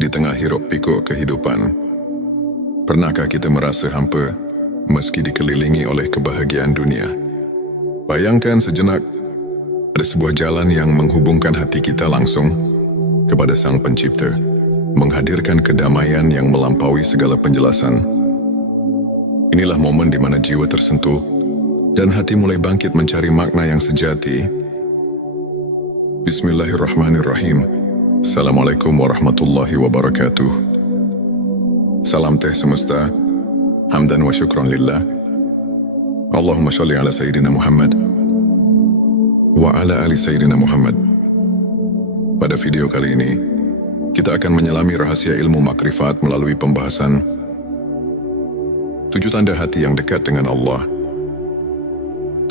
Di tengah hiruk pikuk kehidupan, pernahkah kita merasa hampa meski dikelilingi oleh kebahagiaan dunia? Bayangkan sejenak, ada sebuah jalan yang menghubungkan hati kita langsung kepada Sang Pencipta, menghadirkan kedamaian yang melampaui segala penjelasan. Inilah momen di mana jiwa tersentuh dan hati mulai bangkit mencari makna yang sejati. Bismillahirrahmanirrahim. Assalamualaikum warahmatullahi wabarakatuh. Salam teh semesta, hamdan wa syukron lillah. Allahumma sholli ala Sayyidina Muhammad wa ala ali Sayyidina Muhammad. Pada video kali ini, kita akan menyelami rahasia ilmu makrifat melalui pembahasan 7 tanda hati yang dekat dengan Allah.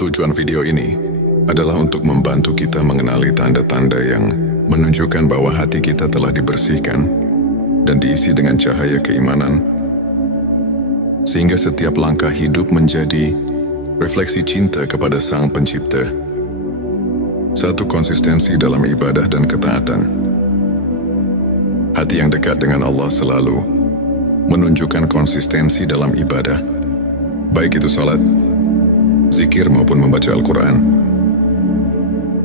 Tujuan video ini adalah untuk membantu kita mengenali tanda-tanda yang menunjukkan bahwa hati kita telah dibersihkan dan diisi dengan cahaya keimanan, sehingga setiap langkah hidup menjadi refleksi cinta kepada Sang Pencipta. 1. Konsistensi dalam ibadah dan ketaatan. Hati yang dekat dengan Allah selalu menunjukkan konsistensi dalam ibadah, baik itu salat, zikir maupun membaca Al-Quran.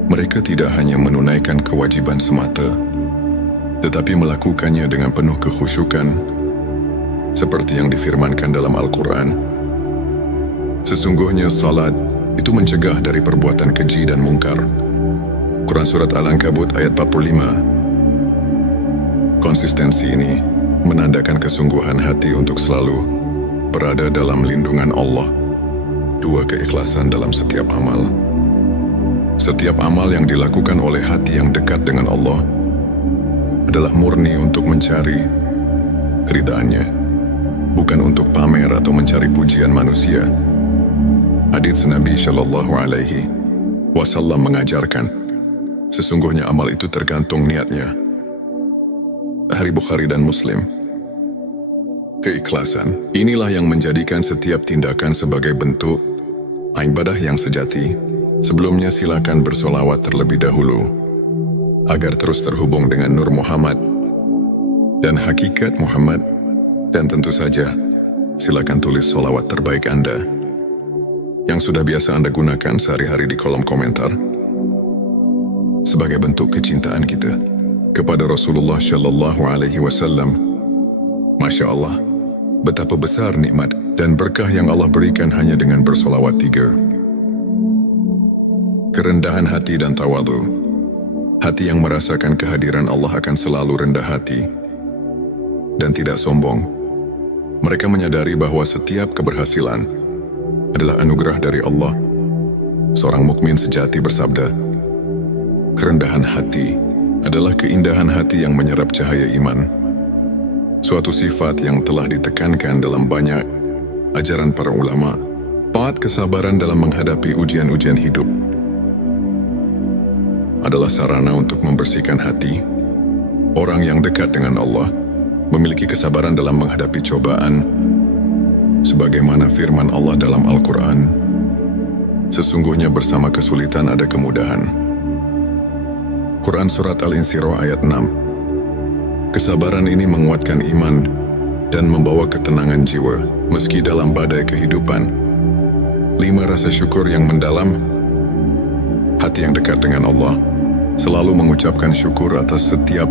Mereka tidak hanya menunaikan kewajiban semata, tetapi melakukannya dengan penuh kekhusyukan, seperti yang difirmankan dalam Al-Quran. Sesungguhnya salat itu mencegah dari perbuatan keji dan mungkar. Quran Surat Al-Ankabut ayat 45. Konsistensi ini menandakan kesungguhan hati untuk selalu berada dalam lindungan Allah. 2. Keikhlasan dalam setiap amal. Setiap amal yang dilakukan oleh hati yang dekat dengan Allah adalah murni untuk mencari keridhaannya, bukan untuk pamer atau mencari pujian manusia. Hadits Nabi Shallallahu Alaihi Wasallam mengajarkan, sesungguhnya amal itu tergantung niatnya. Hadits Bukhari dan Muslim. Keikhlasan inilah yang menjadikan setiap tindakan sebagai bentuk ibadah yang sejati. Sebelumnya silakan bersolawat terlebih dahulu, agar terus terhubung dengan Nur Muhammad dan hakikat Muhammad. Dan tentu saja, silakan tulis solawat terbaik Anda yang sudah biasa Anda gunakan sehari-hari di kolom komentar, sebagai bentuk kecintaan kita kepada Rasulullah Shallallahu Alaihi Wasallam. Masya Allah, betapa besar nikmat dan berkah yang Allah berikan hanya dengan bersolawat 3. Kerendahan hati dan tawadhu. Hati yang merasakan kehadiran Allah akan selalu rendah hati dan tidak sombong. Mereka menyadari bahwa setiap keberhasilan adalah anugerah dari Allah. Seorang mukmin sejati bersabda, kerendahan hati adalah keindahan hati yang menyerap cahaya iman. Suatu sifat yang telah ditekankan dalam banyak ajaran para ulama. 4. Kesabaran dalam menghadapi ujian-ujian hidup adalah sarana untuk membersihkan hati. Orang yang dekat dengan Allah memiliki kesabaran dalam menghadapi cobaan, sebagaimana firman Allah dalam Al-Quran, sesungguhnya bersama kesulitan ada kemudahan. Quran Surat Al-Insyirah ayat 6. Kesabaran ini menguatkan iman dan membawa ketenangan jiwa meski dalam badai kehidupan. 5. Rasa syukur yang mendalam. Hati yang dekat dengan Allah selalu mengucapkan syukur atas setiap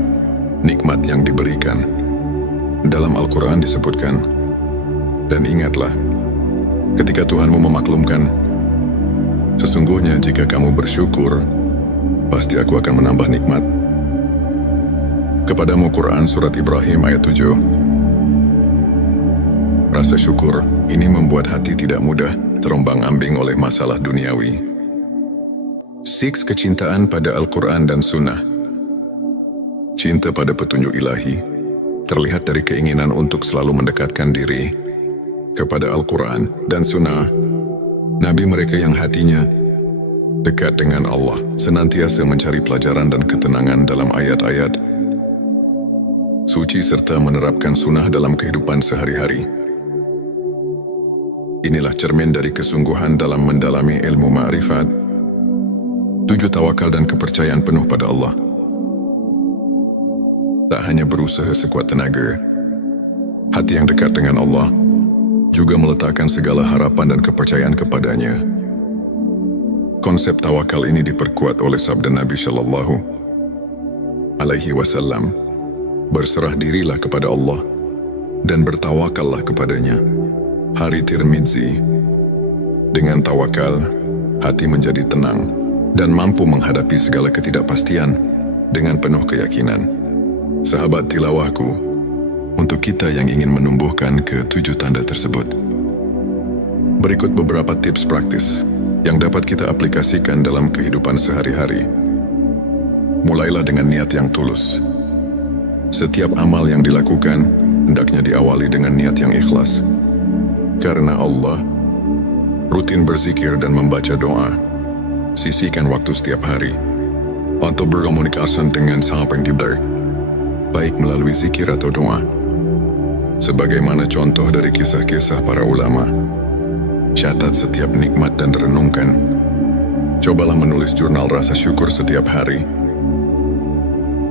nikmat yang diberikan. Dalam Al-Quran disebutkan, dan ingatlah, ketika Tuhanmu memaklumkan, sesungguhnya jika kamu bersyukur, pasti aku akan menambah nikmat kepadamu. Quran Surat Ibrahim ayat 7. Rasa syukur ini membuat hati tidak mudah terombang-ambing oleh masalah duniawi. 6. Kecintaan pada Al-Quran dan Sunnah. Cinta pada petunjuk ilahi terlihat dari keinginan untuk selalu mendekatkan diri kepada Al-Quran dan Sunnah. Nabi mereka yang hatinya dekat dengan Allah senantiasa mencari pelajaran dan ketenangan dalam ayat-ayat suci serta menerapkan sunnah dalam kehidupan sehari-hari. Inilah cermin dari kesungguhan dalam mendalami ilmu ma'rifat. 7. Tawakal dan kepercayaan penuh pada Allah. tak hanya berusaha sekuat tenaga. Hati yang dekat dengan Allah juga meletakkan segala harapan dan kepercayaan kepadanya. Konsep tawakal ini diperkuat oleh sabda Nabi Shallallahu Alaihi Wasallam, berserah dirilah kepada Allah dan bertawakallah kepadanya. Hari Tirmidzi, dengan tawakal, hati menjadi tenang dan mampu menghadapi segala ketidakpastian dengan penuh keyakinan. Sahabat tilawahku, untuk kita yang ingin menumbuhkan ke-7 tanda tersebut, berikut beberapa tips praktis yang dapat kita aplikasikan dalam kehidupan sehari-hari. Mulailah dengan niat yang tulus. Setiap amal yang dilakukan hendaknya diawali dengan niat yang ikhlas. Karena Allah, rutin berzikir dan membaca doa. Sisihkan waktu setiap hari untuk berkomunikasi dengan Sang Pencipta, baik melalui zikir atau doa. Sebagaimana contoh dari kisah-kisah para ulama, catat setiap nikmat dan renungkan. Cobalah menulis jurnal rasa syukur setiap hari.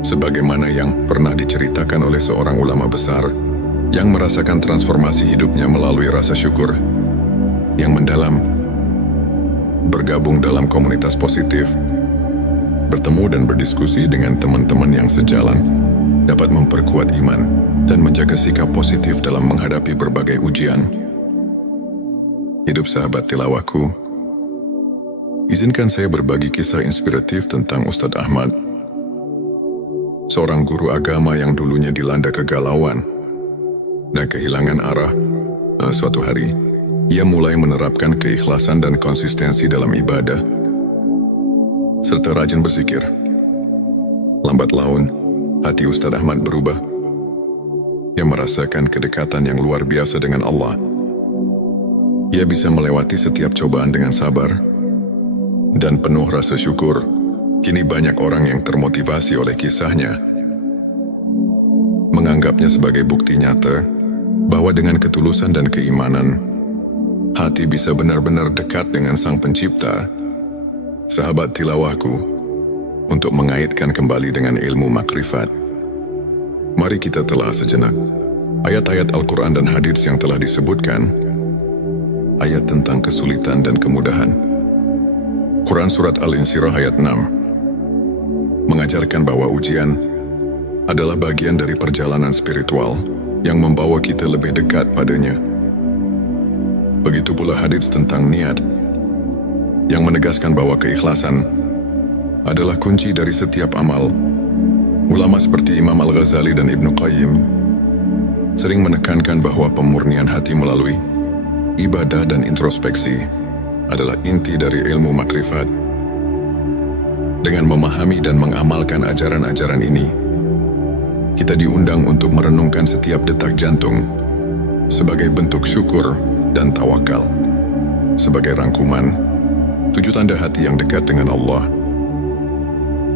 Sebagaimana yang pernah diceritakan oleh seorang ulama besar yang merasakan transformasi hidupnya melalui rasa syukur yang mendalam, bergabung dalam komunitas positif, bertemu dan berdiskusi dengan teman-teman yang sejalan, dapat memperkuat iman dan menjaga sikap positif dalam menghadapi berbagai ujian. Hidup sahabat tilawahku, izinkan saya berbagi kisah inspiratif tentang Ustadz Ahmad, seorang guru agama yang dulunya dilanda kegalauan dan kehilangan arah. Suatu hari, ia mulai menerapkan keikhlasan dan konsistensi dalam ibadah, serta rajin berzikir. Lambat laun, hati Ustadz Ahmad berubah. Ia merasakan kedekatan yang luar biasa dengan Allah. Ia bisa melewati setiap cobaan dengan sabar dan penuh rasa syukur. Kini banyak orang yang termotivasi oleh kisahnya, menganggapnya sebagai bukti nyata bahwa dengan ketulusan dan keimanan, hati bisa benar-benar dekat dengan Sang Pencipta. Sahabat tilawahku, untuk mengaitkan kembali dengan ilmu makrifat, mari kita telah sejenak ayat-ayat Al-Quran dan hadits yang telah disebutkan. Ayat tentang kesulitan dan kemudahan. Quran Surat Al-Insyirah ayat 6 mengajarkan bahwa ujian adalah bagian dari perjalanan spiritual yang membawa kita lebih dekat padanya. Begitu pula hadits tentang niat yang menegaskan bahwa keikhlasan adalah kunci dari setiap amal. Ulama seperti Imam Al-Ghazali dan Ibnu Qayyim sering menekankan bahwa pemurnian hati melalui ibadah dan introspeksi adalah inti dari ilmu makrifat. Dengan memahami dan mengamalkan ajaran-ajaran ini, kita diundang untuk merenungkan setiap detak jantung sebagai bentuk syukur dan tawakal. Sebagai rangkuman, 7 tanda hati yang dekat dengan Allah: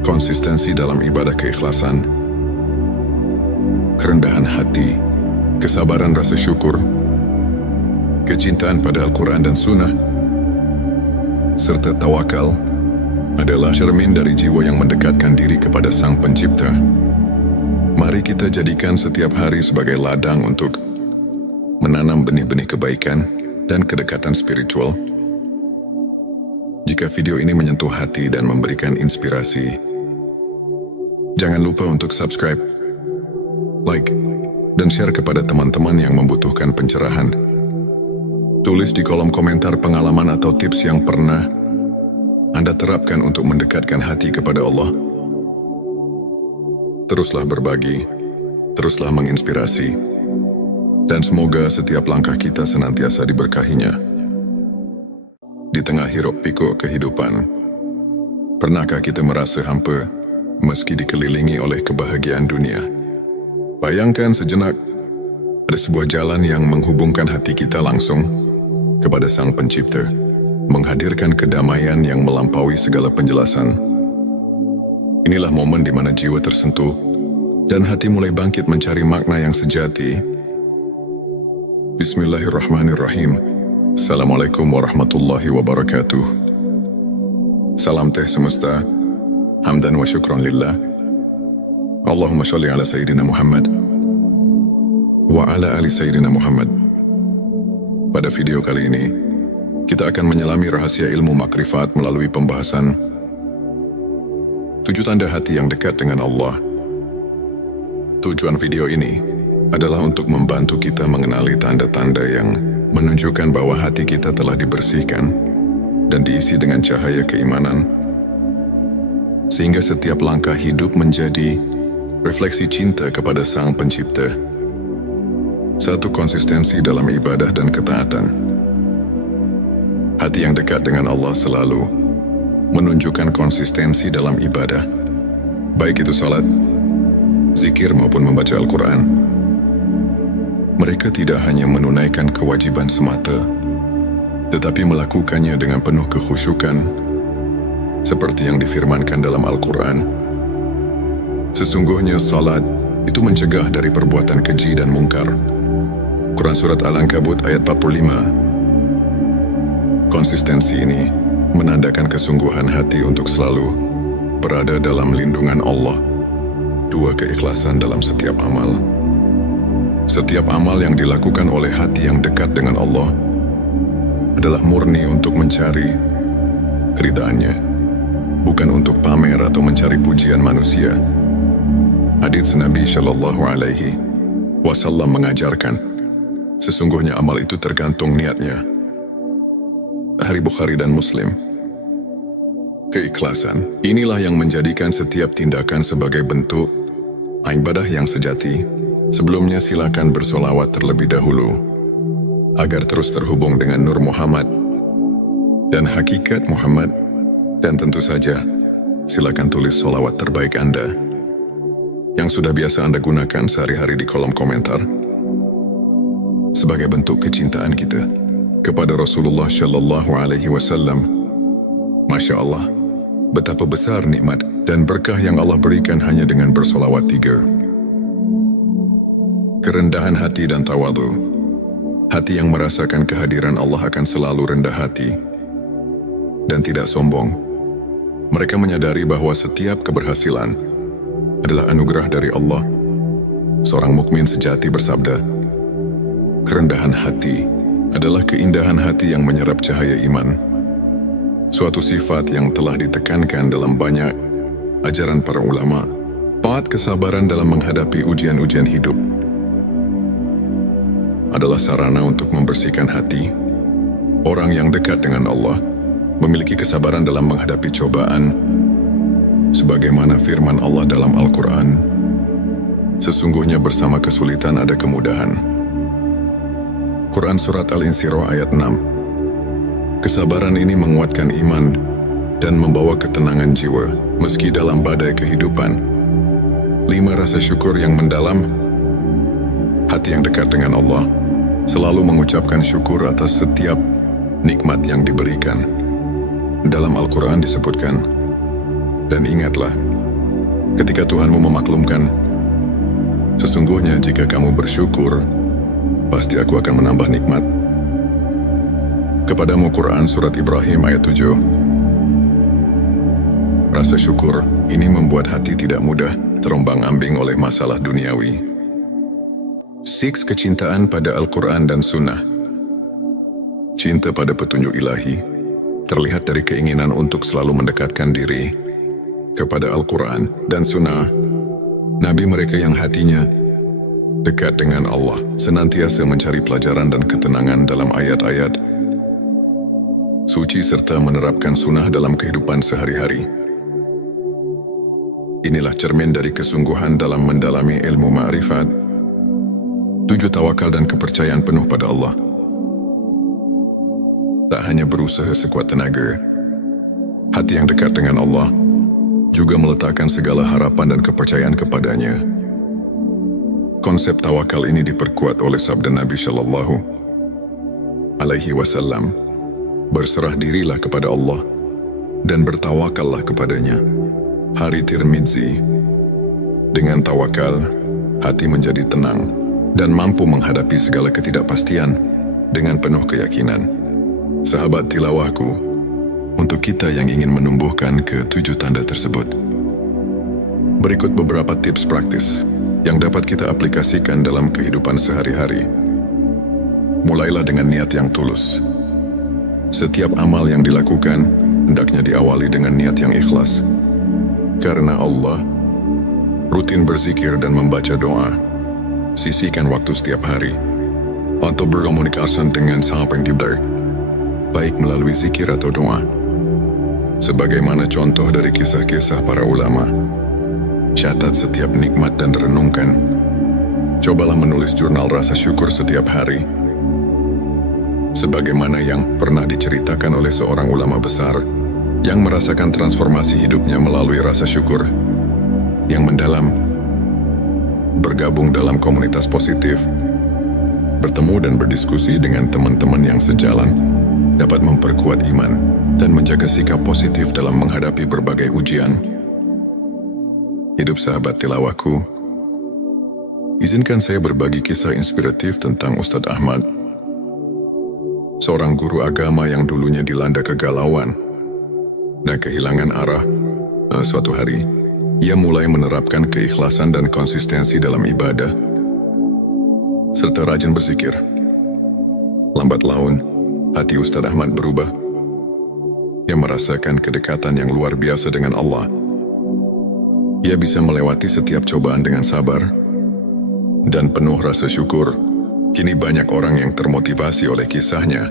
konsistensi dalam ibadah keikhlasan, kerendahan hati, kesabaran rasa syukur, kecintaan pada Al-Quran dan Sunnah, serta tawakal adalah cermin dari jiwa yang mendekatkan diri kepada Sang Pencipta. Mari kita jadikan setiap hari sebagai ladang untuk menanam benih-benih kebaikan dan kedekatan spiritual. Jika video ini menyentuh hati dan memberikan inspirasi, jangan lupa untuk subscribe, like, dan share kepada teman-teman yang membutuhkan pencerahan. Tulis di kolom komentar pengalaman atau tips yang pernah Anda terapkan untuk mendekatkan hati kepada Allah. Teruslah berbagi, teruslah menginspirasi, dan semoga setiap langkah kita senantiasa diberkahinya. Di tengah hiruk pikuk kehidupan, pernahkah kita merasa hampa meski dikelilingi oleh kebahagiaan dunia? Bayangkan sejenak, ada sebuah jalan yang menghubungkan hati kita langsung kepada Sang Pencipta, menghadirkan kedamaian yang melampaui segala penjelasan. Inilah momen di mana jiwa tersentuh dan hati mulai bangkit mencari makna yang sejati. Bismillahirrahmanirrahim. Assalamualaikum warahmatullahi wabarakatuh. Salam teh semesta, hamdan wa syukron lillah. Allahumma sholli ala Sayyidina Muhammad wa ala ali Sayyidina Muhammad. Pada video kali ini, kita akan menyelami rahasia ilmu makrifat melalui pembahasan 7 tanda hati yang dekat dengan Allah. Tujuan video ini adalah untuk membantu kita mengenali tanda-tanda yang menunjukkan bahwa hati kita telah dibersihkan dan diisi dengan cahaya keimanan, sehingga setiap langkah hidup menjadi refleksi cinta kepada Sang Pencipta. Satu, konsistensi dalam ibadah dan ketaatan. Hati yang dekat dengan Allah selalu menunjukkan konsistensi dalam ibadah, baik itu salat, zikir maupun membaca Al-Quran. Mereka tidak hanya menunaikan kewajiban semata, tetapi melakukannya dengan penuh kekhusyukan, seperti yang difirmankan dalam Al-Quran. Sesungguhnya salat itu mencegah dari perbuatan keji dan mungkar. Quran Surat Al-Ankabut ayat 45. Konsistensi ini menandakan kesungguhan hati untuk selalu berada dalam lindungan Allah. 2, keikhlasan dalam setiap amal. Setiap amal yang dilakukan oleh hati yang dekat dengan Allah adalah murni untuk mencari keridhaannya, bukan untuk pamer atau mencari pujian manusia. Hadits Nabi Shallallahu Alaihi Wasallam mengajarkan, sesungguhnya amal itu tergantung niatnya. Hari Bukhari dan Muslim. Keikhlasan, inilah yang menjadikan setiap tindakan sebagai bentuk ibadah yang sejati. Sebelumnya silakan bersolawat terlebih dahulu, agar terus terhubung dengan Nur Muhammad dan hakikat Muhammad. Dan tentu saja, silakan tulis solawat terbaik Anda yang sudah biasa Anda gunakan sehari-hari di kolom komentar, sebagai bentuk kecintaan kita kepada Rasulullah Shallallahu Alaihi Wasallam. Masya Allah, betapa besar nikmat dan berkah yang Allah berikan hanya dengan bersolawat 3. Kerendahan hati dan tawadhu. Hati yang merasakan kehadiran Allah akan selalu rendah hati dan tidak sombong. Mereka menyadari bahwa setiap keberhasilan adalah anugerah dari Allah. Seorang mukmin sejati bersabda, kerendahan hati adalah keindahan hati yang menyerap cahaya iman. Suatu sifat yang telah ditekankan dalam banyak ajaran para ulama. 4, kesabaran dalam menghadapi ujian-ujian hidup adalah sarana untuk membersihkan hati. Orang yang dekat dengan Allah memiliki kesabaran dalam menghadapi cobaan, sebagaimana firman Allah dalam Al-Quran, sesungguhnya bersama kesulitan ada kemudahan. Quran Surat Al-Insyirah ayat 6. Kesabaran ini menguatkan iman dan membawa ketenangan jiwa meski dalam badai kehidupan. 5, rasa syukur yang mendalam. Hati yang dekat dengan Allah selalu mengucapkan syukur atas setiap nikmat yang diberikan. Dalam Al-Quran disebutkan, dan ingatlah, ketika Tuhanmu memaklumkan, sesungguhnya jika kamu bersyukur, pasti aku akan menambah nikmat. Kepadamu Quran Surat Ibrahim ayat 7. Rasa syukur ini membuat hati tidak mudah terombang-ambing oleh masalah duniawi. 6, kecintaan pada Al-Quran dan Sunnah. Cinta pada petunjuk ilahi terlihat dari keinginan untuk selalu mendekatkan diri kepada Al-Quran dan Sunnah. Nabi mereka yang hatinya dekat dengan Allah senantiasa mencari pelajaran dan ketenangan dalam ayat-ayat suci serta menerapkan sunnah dalam kehidupan sehari-hari. Inilah cermin dari kesungguhan dalam mendalami ilmu ma'rifat. 7, tawakal dan kepercayaan penuh pada Allah. Tak hanya berusaha sekuat tenaga, hati yang dekat dengan Allah juga meletakkan segala harapan dan kepercayaan kepadanya. Konsep tawakal ini diperkuat oleh sabda Nabi Shallallahu Alaihi Wasallam, berserah dirilah kepada Allah dan bertawakallah kepadanya. Hari Tirmidzi. Dengan tawakal, hati menjadi tenang dan mampu menghadapi segala ketidakpastian dengan penuh keyakinan. Sahabat tilawahku, untuk kita yang ingin menumbuhkan ke-7 tanda tersebut, Berikut beberapa tips praktis yang dapat kita aplikasikan dalam kehidupan sehari-hari. Mulailah dengan niat yang tulus. Setiap amal yang dilakukan hendaknya diawali dengan niat yang ikhlas. Karena Allah, rutin berzikir dan membaca doa. Sisihkan waktu setiap hari untuk berkomunikasi dengan Sang Pencipta, baik melalui zikir atau doa. Sebagaimana contoh dari kisah-kisah para ulama, catat setiap nikmat dan renungkan. Cobalah menulis jurnal rasa syukur setiap hari. Sebagaimana yang pernah diceritakan oleh seorang ulama besar yang merasakan transformasi hidupnya melalui rasa syukur yang mendalam, bergabung dalam komunitas positif, bertemu dan berdiskusi dengan teman-teman yang sejalan, dapat memperkuat iman dan menjaga sikap positif dalam menghadapi berbagai ujian. Hidup sahabat tilawahku, izinkan saya berbagi kisah inspiratif tentang Ustadz Ahmad, seorang guru agama yang dulunya dilanda kegalauan dan kehilangan arah. Suatu hari, ia mulai menerapkan keikhlasan dan konsistensi dalam ibadah, serta rajin berzikir. Lambat laun, hati Ustadz Ahmad berubah. Ia merasakan kedekatan yang luar biasa dengan Allah. Ia bisa melewati setiap cobaan dengan sabar dan penuh rasa syukur. Kini banyak orang yang termotivasi oleh kisahnya,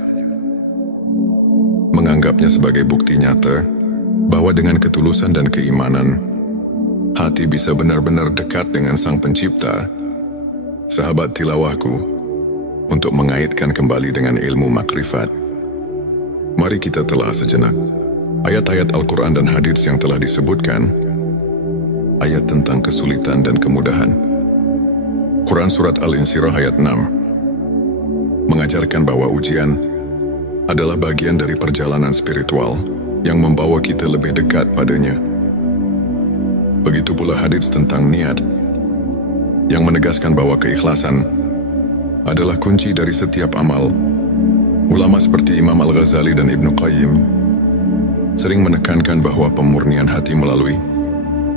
menganggapnya sebagai bukti nyata bahwa dengan ketulusan dan keimanan, hati bisa benar-benar dekat dengan Sang Pencipta. Sahabat tilawahku, untuk mengaitkan kembali dengan ilmu makrifat, mari kita telah sejenak ayat-ayat Al-Quran dan hadits yang telah disebutkan. Ayat tentang kesulitan dan kemudahan. Quran Surat Al-Insyirah ayat 6 mengajarkan bahwa ujian adalah bagian dari perjalanan spiritual yang membawa kita lebih dekat padanya. Begitu pula hadits tentang niat yang menegaskan bahwa keikhlasan adalah kunci dari setiap amal. Ulama seperti Imam Al-Ghazali dan Ibnu Qayyim sering menekankan bahwa pemurnian hati melalui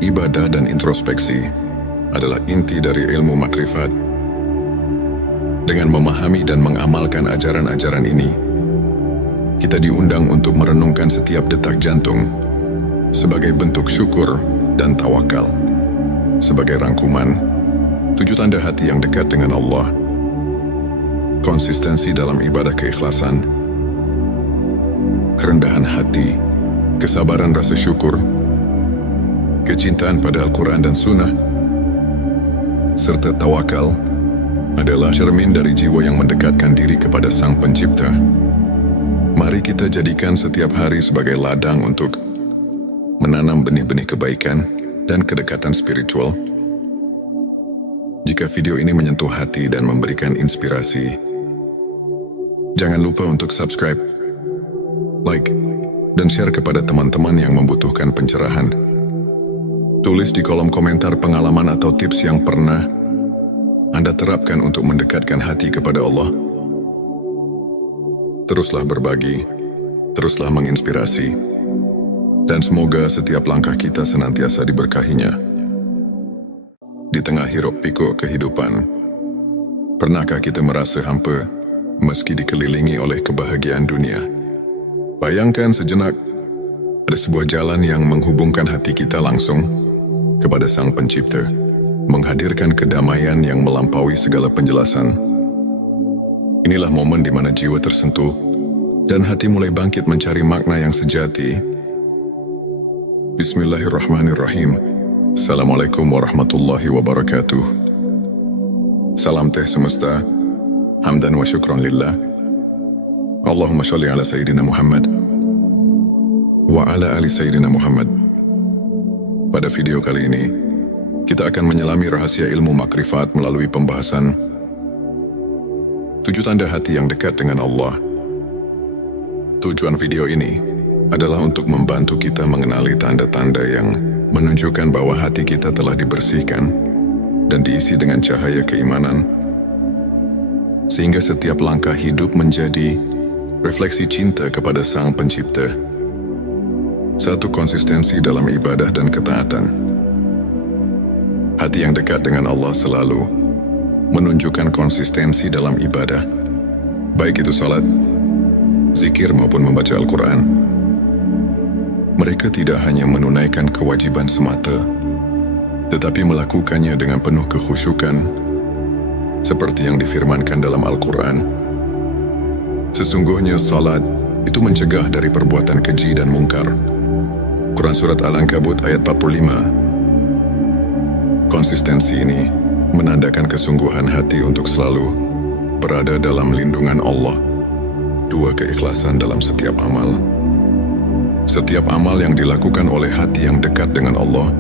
ibadah dan introspeksi adalah inti dari ilmu makrifat. Dengan memahami dan mengamalkan ajaran-ajaran ini, kita diundang untuk merenungkan setiap detak jantung sebagai bentuk syukur dan tawakal. Sebagai rangkuman, 7 tanda hati yang dekat dengan Allah: konsistensi dalam ibadah keikhlasan, kerendahan hati, kesabaran rasa syukur, kecintaan pada Al-Quran dan Sunnah, serta tawakal adalah cermin dari jiwa yang mendekatkan diri kepada Sang Pencipta. Mari kita jadikan setiap hari sebagai ladang untuk menanam benih-benih kebaikan dan kedekatan spiritual. Jika video ini menyentuh hati dan memberikan inspirasi, jangan lupa untuk subscribe, like, dan share kepada teman-teman yang membutuhkan pencerahan. Tulis di kolom komentar pengalaman atau tips yang pernah Anda terapkan untuk mendekatkan hati kepada Allah. Teruslah berbagi, teruslah menginspirasi, dan semoga setiap langkah kita senantiasa diberkahinya. Di tengah hiruk pikuk kehidupan, pernahkah kita merasa hampa meski dikelilingi oleh kebahagiaan dunia? Bayangkan sejenak, ada sebuah jalan yang menghubungkan hati kita langsung kepada Sang Pencipta, menghadirkan kedamaian yang melampaui segala penjelasan. Inilah momen di mana jiwa tersentuh dan hati mulai bangkit mencari makna yang sejati. Bismillahirrahmanirrahim. Assalamualaikum warahmatullahi wabarakatuh. Salam teh semesta, hamdan wa syukran lillah. Allahumma sholli ala Sayyidina Muhammad wa ala ali Sayyidina Muhammad. Pada video kali ini, kita akan menyelami rahasia ilmu makrifat melalui pembahasan 7 tanda hati yang dekat dengan Allah. Tujuan video ini adalah untuk membantu kita mengenali tanda-tanda yang menunjukkan bahwa hati kita telah dibersihkan dan diisi dengan cahaya keimanan, sehingga setiap langkah hidup menjadi refleksi cinta kepada Sang Pencipta. 1. Konsistensi dalam ibadah dan ketaatan. Hati yang dekat dengan Allah selalu menunjukkan konsistensi dalam ibadah, baik itu salat, zikir maupun membaca Al-Quran. Mereka tidak hanya menunaikan kewajiban semata, tetapi melakukannya dengan penuh kekhusyukan, seperti yang difirmankan dalam Al-Quran. Sesungguhnya salat itu mencegah dari perbuatan keji dan mungkar. Quran Surat Al-Ankabut ayat 45. Konsistensi ini menandakan kesungguhan hati untuk selalu berada dalam lindungan Allah. 2. Keikhlasan dalam setiap amal. Setiap amal yang dilakukan oleh hati yang dekat dengan Allah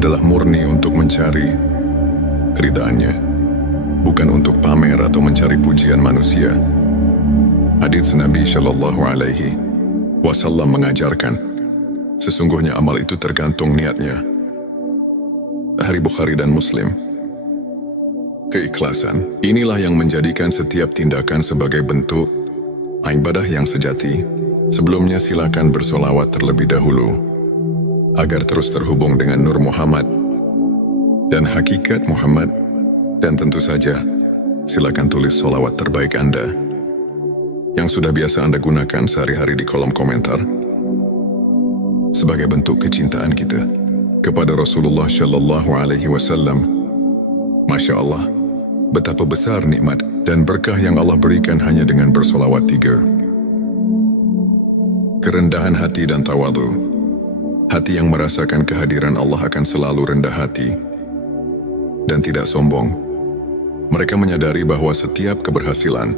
adalah murni untuk mencari keridhaannya, bukan untuk pamer atau mencari pujian manusia. Hadits Nabi Shallallahu Alaihi Wasallam mengajarkan, sesungguhnya amal itu tergantung niatnya. Hari Bukhari dan Muslim. Keikhlasan inilah yang menjadikan setiap tindakan sebagai bentuk ibadah yang sejati. Sebelumnya silakan bersolawat terlebih dahulu agar terus terhubung dengan Nur Muhammad dan hakikat Muhammad, dan tentu saja silakan tulis solawat terbaik Anda yang sudah biasa Anda gunakan sehari-hari di kolom komentar sebagai bentuk kecintaan kita kepada Rasulullah Shallallahu Alaihi Wasallam. Masya Allah, betapa besar nikmat dan berkah yang Allah berikan hanya dengan bersolawat 3. Kerendahan hati dan tawadhu. Hati yang merasakan kehadiran Allah akan selalu rendah hati dan tidak sombong. Mereka menyadari bahwa setiap keberhasilan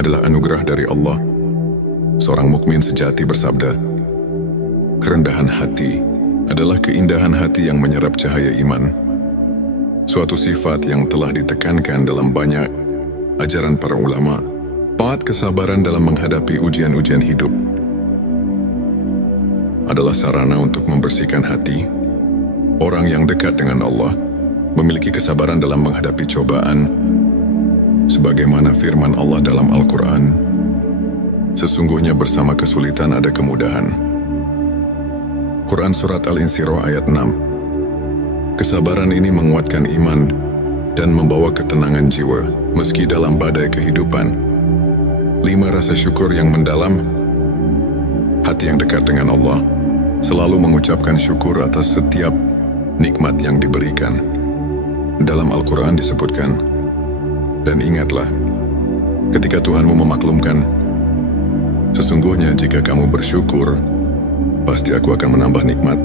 adalah anugerah dari Allah. Seorang mukmin sejati bersabda, kerendahan hati adalah keindahan hati yang menyerap cahaya iman. Suatu sifat yang telah ditekankan dalam banyak ajaran para ulama. 4. Kesabaran dalam menghadapi ujian-ujian hidup adalah sarana untuk membersihkan hati. Orang yang dekat dengan Allah memiliki kesabaran dalam menghadapi cobaan, sebagaimana firman Allah dalam Al-Quran, sesungguhnya bersama kesulitan ada kemudahan. Quran Surat Al-Insyirah ayat 6. Kesabaran ini menguatkan iman dan membawa ketenangan jiwa meski dalam badai kehidupan. 5. Rasa syukur yang mendalam. Hati yang dekat dengan Allah selalu mengucapkan syukur atas setiap nikmat yang diberikan. Dalam Al-Quran disebutkan, dan ingatlah ketika Tuhanmu memaklumkan, sesungguhnya jika kamu bersyukur, pasti aku akan menambah nikmat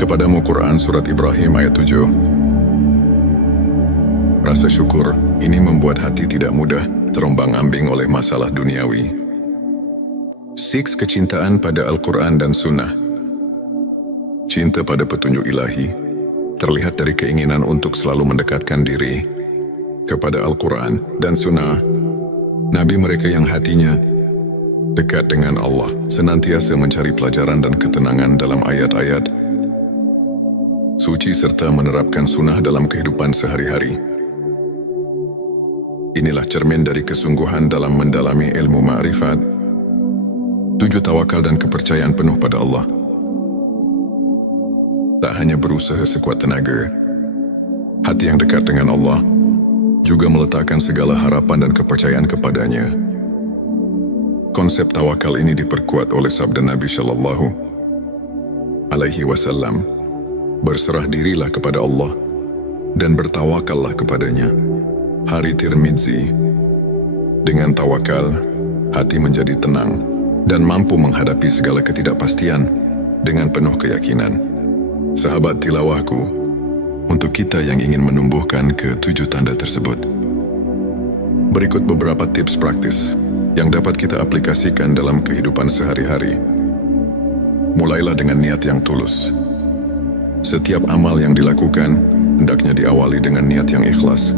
kepadamu. Quran Surat Ibrahim ayat 7. Rasa syukur ini membuat hati tidak mudah terombang-ambing oleh masalah duniawi. 6. Kecintaan pada Al-Quran dan Sunnah. Cinta pada petunjuk ilahi terlihat dari keinginan untuk selalu mendekatkan diri kepada Al-Quran dan Sunnah. Nabi mereka yang hatinya dekat dengan Allah senantiasa mencari pelajaran dan ketenangan dalam ayat-ayat suci serta menerapkan sunnah dalam kehidupan sehari-hari. Inilah cermin dari kesungguhan dalam mendalami ilmu ma'rifat. 7. Tawakal dan kepercayaan penuh pada Allah. Tak hanya berusaha sekuat tenaga, hati yang dekat dengan Allah juga meletakkan segala harapan dan kepercayaan kepadanya. Konsep tawakal ini diperkuat oleh sabda Nabi Shallallahu Alaihi Wasallam, berserah dirilah kepada Allah dan bertawakallah kepadanya. Hari Tirmidzi. Dengan tawakal, hati menjadi tenang dan mampu menghadapi segala ketidakpastian dengan penuh keyakinan. Sahabat tilawahku, untuk kita yang ingin menumbuhkan ke-7 tanda tersebut, berikut beberapa tips praktis yang dapat kita aplikasikan dalam kehidupan sehari-hari. Mulailah dengan niat yang tulus. Setiap amal yang dilakukan hendaknya diawali dengan niat yang ikhlas.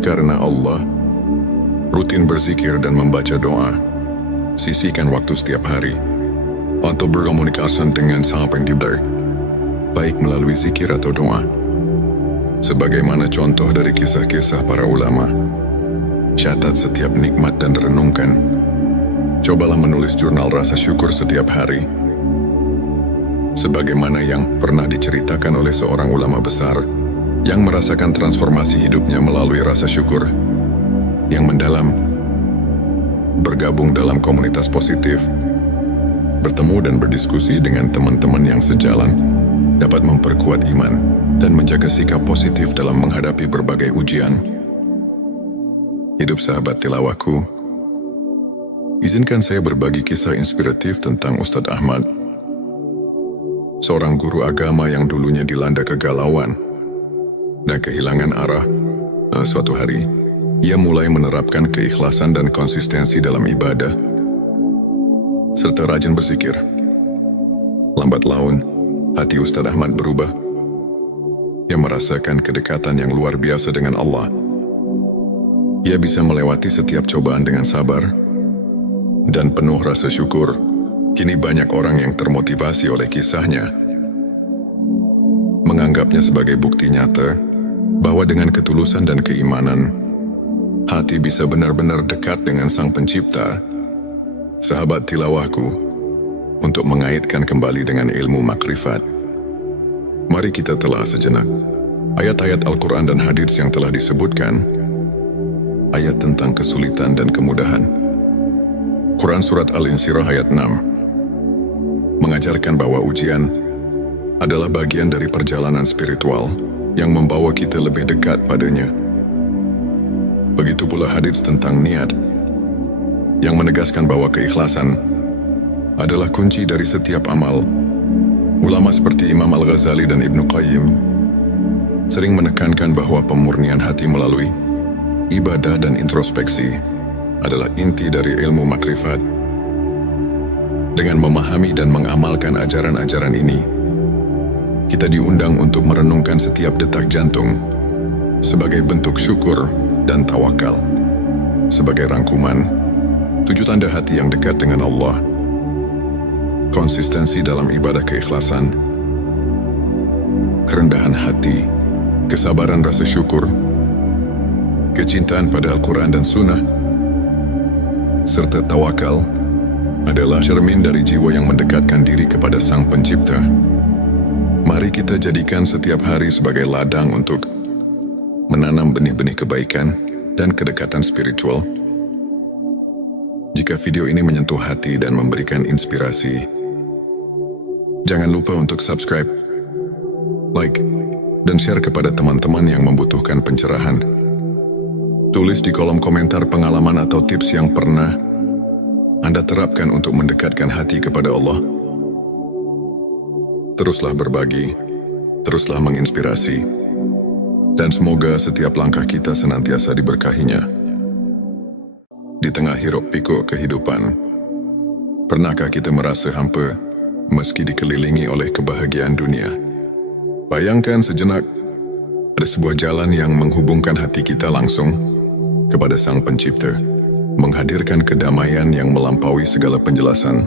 Karena Allah, rutin berzikir dan membaca doa. Sisihkan waktu setiap hari untuk berkomunikasi dengan Sang Pencipta, baik melalui zikir atau doa. Sebagaimana contoh dari kisah-kisah para ulama, catat setiap nikmat dan renungkan. Cobalah menulis jurnal rasa syukur setiap hari. sebagaimana yang pernah diceritakan oleh seorang ulama besar yang merasakan transformasi hidupnya melalui rasa syukur yang mendalam, bergabung dalam komunitas positif, bertemu dan berdiskusi dengan teman-teman yang sejalan, dapat memperkuat iman dan menjaga sikap positif dalam menghadapi berbagai ujian. Hidup sahabat tilawahku, izinkan saya berbagi kisah inspiratif tentang Ustadz Ahmad, seorang guru agama yang dulunya dilanda kegalauan dan kehilangan arah. Suatu hari, ia mulai menerapkan keikhlasan dan konsistensi dalam ibadah, serta rajin berzikir. Lambat laun, hati Ustadz Ahmad berubah. Ia merasakan kedekatan yang luar biasa dengan Allah. Ia bisa melewati setiap cobaan dengan sabar dan penuh rasa syukur. Kini banyak orang yang termotivasi oleh kisahnya, menganggapnya sebagai bukti nyata bahwa dengan ketulusan dan keimanan, hati bisa benar-benar dekat dengan Sang Pencipta. Sahabat tilawahku, untuk mengaitkan kembali dengan ilmu makrifat, mari kita telah sejenak ayat-ayat Al-Quran dan hadits yang telah disebutkan, ayat tentang kesulitan dan kemudahan. Quran Surat Al-Insyirah ayat 6 mengajarkan bahwa ujian adalah bagian dari perjalanan spiritual yang membawa kita lebih dekat padanya. Begitu pula hadits tentang niat, yang menegaskan bahwa keikhlasan adalah kunci dari setiap amal. Ulama seperti Imam Al-Ghazali dan Ibnu Qayyim sering menekankan bahwa pemurnian hati melalui ibadah dan introspeksi adalah inti dari ilmu makrifat. Dengan memahami dan mengamalkan ajaran-ajaran ini, kita diundang untuk merenungkan setiap detak jantung sebagai bentuk syukur dan tawakal. Sebagai rangkuman, 7 tanda hati yang dekat dengan Allah: konsistensi dalam ibadah keikhlasan, kerendahan hati, kesabaran rasa syukur, kecintaan pada Al-Quran dan Sunnah, serta tawakal adalah cermin dari jiwa yang mendekatkan diri kepada Sang Pencipta. Mari kita jadikan setiap hari sebagai ladang untuk menanam benih-benih kebaikan dan kedekatan spiritual. Jika video ini menyentuh hati dan memberikan inspirasi, jangan lupa untuk subscribe, like, dan share kepada teman-teman yang membutuhkan pencerahan. Tulis di kolom komentar pengalaman atau tips yang pernah Anda terapkan untuk mendekatkan hati kepada Allah. Teruslah berbagi, teruslah menginspirasi, dan semoga setiap langkah kita senantiasa diberkahinya. Di tengah hiruk-pikuk kehidupan, pernahkah kita merasa hampa meski dikelilingi oleh kebahagiaan dunia? Bayangkan sejenak, ada sebuah jalan yang menghubungkan hati kita langsung kepada Sang Pencipta, menghadirkan kedamaian yang melampaui segala penjelasan.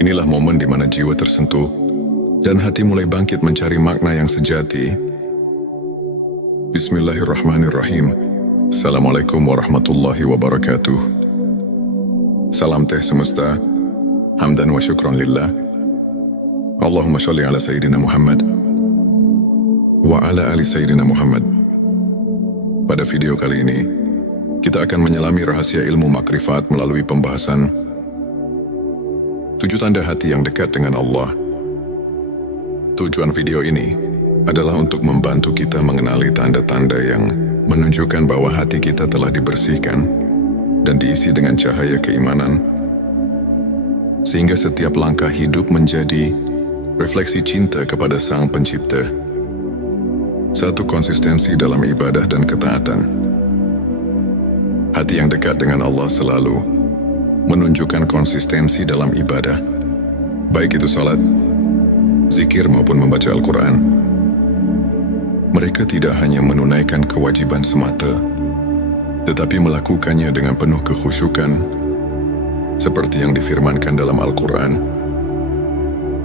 Inilah momen di mana jiwa tersentuh dan hati mulai bangkit mencari makna yang sejati. Bismillahirrahmanirrahim. Assalamualaikum warahmatullahi wabarakatuh. Salam teh semesta, hamdan wa syukran lillah. Allahumma sholli ala Sayyidina Muhammad wa ala ali Sayyidina Muhammad. Pada video kali ini, kita akan menyelami rahasia ilmu makrifat melalui pembahasan 7 tanda hati yang dekat dengan Allah. Tujuan video ini adalah untuk membantu kita mengenali tanda-tanda yang menunjukkan bahwa hati kita telah dibersihkan dan diisi dengan cahaya keimanan, sehingga setiap langkah hidup menjadi refleksi cinta kepada Sang Pencipta. 1. Konsistensi dalam ibadah dan ketaatan. Hati yang dekat dengan Allah selalu menunjukkan konsistensi dalam ibadah, baik itu salat, zikir maupun membaca Al-Quran. Mereka tidak hanya menunaikan kewajiban semata, tetapi melakukannya dengan penuh kekhusyukan, seperti yang difirmankan dalam Al-Quran.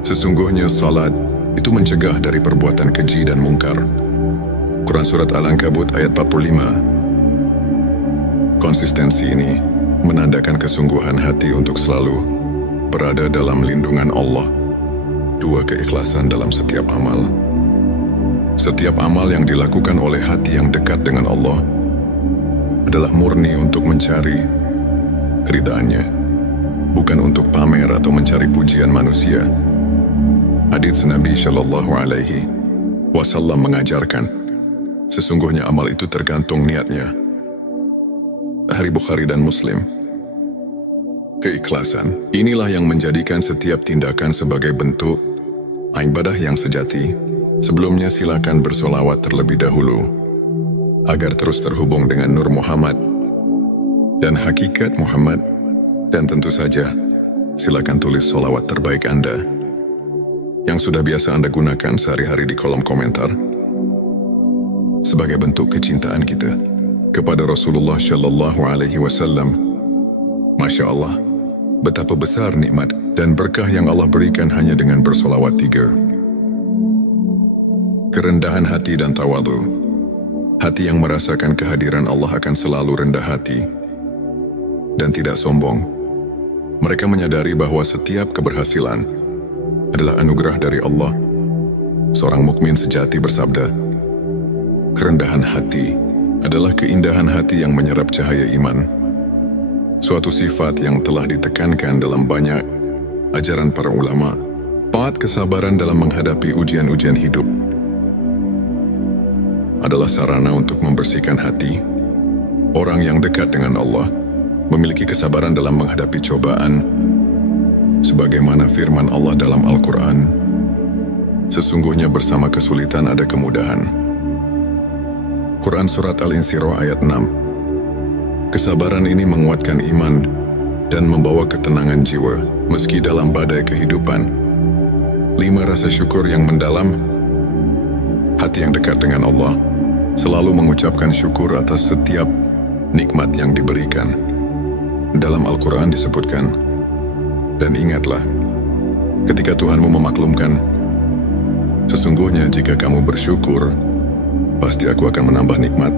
Sesungguhnya salat itu mencegah dari perbuatan keji dan mungkar. Quran Surat Al-Ankabut ayat 45. Konsistensi ini menandakan kesungguhan hati untuk selalu berada dalam lindungan Allah 2. Keikhlasan dalam setiap amal. Setiap amal yang dilakukan oleh hati yang dekat dengan Allah adalah murni untuk mencari keridhaannya, bukan untuk pamer atau mencari pujian manusia. Hadits Nabi Shallallahu Alaihi Wasallam mengajarkan, sesungguhnya amal itu tergantung niatnya. Sahih Bukhari dan Muslim. Keikhlasan inilah yang menjadikan setiap tindakan sebagai bentuk ibadah yang sejati. Sebelumnya silakan bersolawat terlebih dahulu agar terus terhubung dengan Nur Muhammad dan hakikat Muhammad, dan tentu saja silakan tulis solawat terbaik Anda yang sudah biasa Anda gunakan sehari-hari di kolom komentar sebagai bentuk kecintaan kita kepada Rasulullah Shallallahu Alaihi Wasallam. Masya Allah, betapa besar nikmat dan berkah yang Allah berikan hanya dengan bersolawat 3. Kerendahan hati dan tawadhu. Hati yang merasakan kehadiran Allah akan selalu rendah hati dan tidak sombong. Mereka menyadari bahwa setiap keberhasilan adalah anugerah dari Allah. Seorang mukmin sejati bersabda, kerendahan hati adalah keindahan hati yang menyerap cahaya iman. Suatu sifat yang telah ditekankan dalam banyak ajaran para ulama. 4. Kesabaran dalam menghadapi ujian-ujian hidup adalah sarana untuk membersihkan hati. Orang yang dekat dengan Allah memiliki kesabaran dalam menghadapi cobaan, sebagaimana firman Allah dalam Al-Quran, sesungguhnya bersama kesulitan ada kemudahan. Quran Surat Al-Insyirah ayat 6. Kesabaran ini menguatkan iman dan membawa ketenangan jiwa meski dalam badai kehidupan. 5. Rasa syukur yang mendalam. Hati yang dekat dengan Allah selalu mengucapkan syukur atas setiap nikmat yang diberikan. Dalam Al-Quran disebutkan, dan ingatlah, ketika Tuhanmu memaklumkan, sesungguhnya jika kamu bersyukur, pasti aku akan menambah nikmat